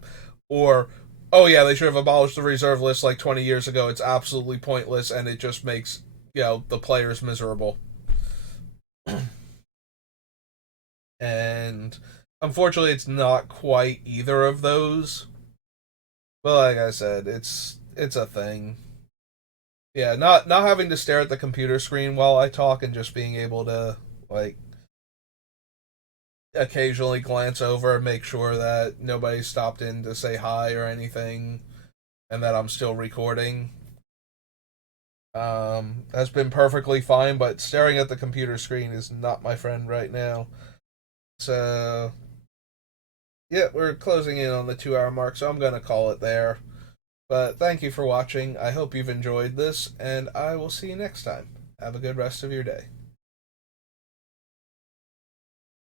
Or, oh yeah, they should have abolished the reserve list like 20 years ago. It's absolutely pointless, and it just makes, the players miserable. And unfortunately, it's not quite either of those. But like I said, it's a thing. Yeah, not having to stare at the computer screen while I talk, and just being able to, like, occasionally glance over and make sure that nobody stopped in to say hi or anything, and that I'm still recording. Has been perfectly fine, but staring at the computer screen is not my friend right now. So yeah, we're closing in on the 2 hour mark, so I'm gonna call it there. But thank you for watching. I hope you've enjoyed this, and I will see you next time. Have a good rest of your day.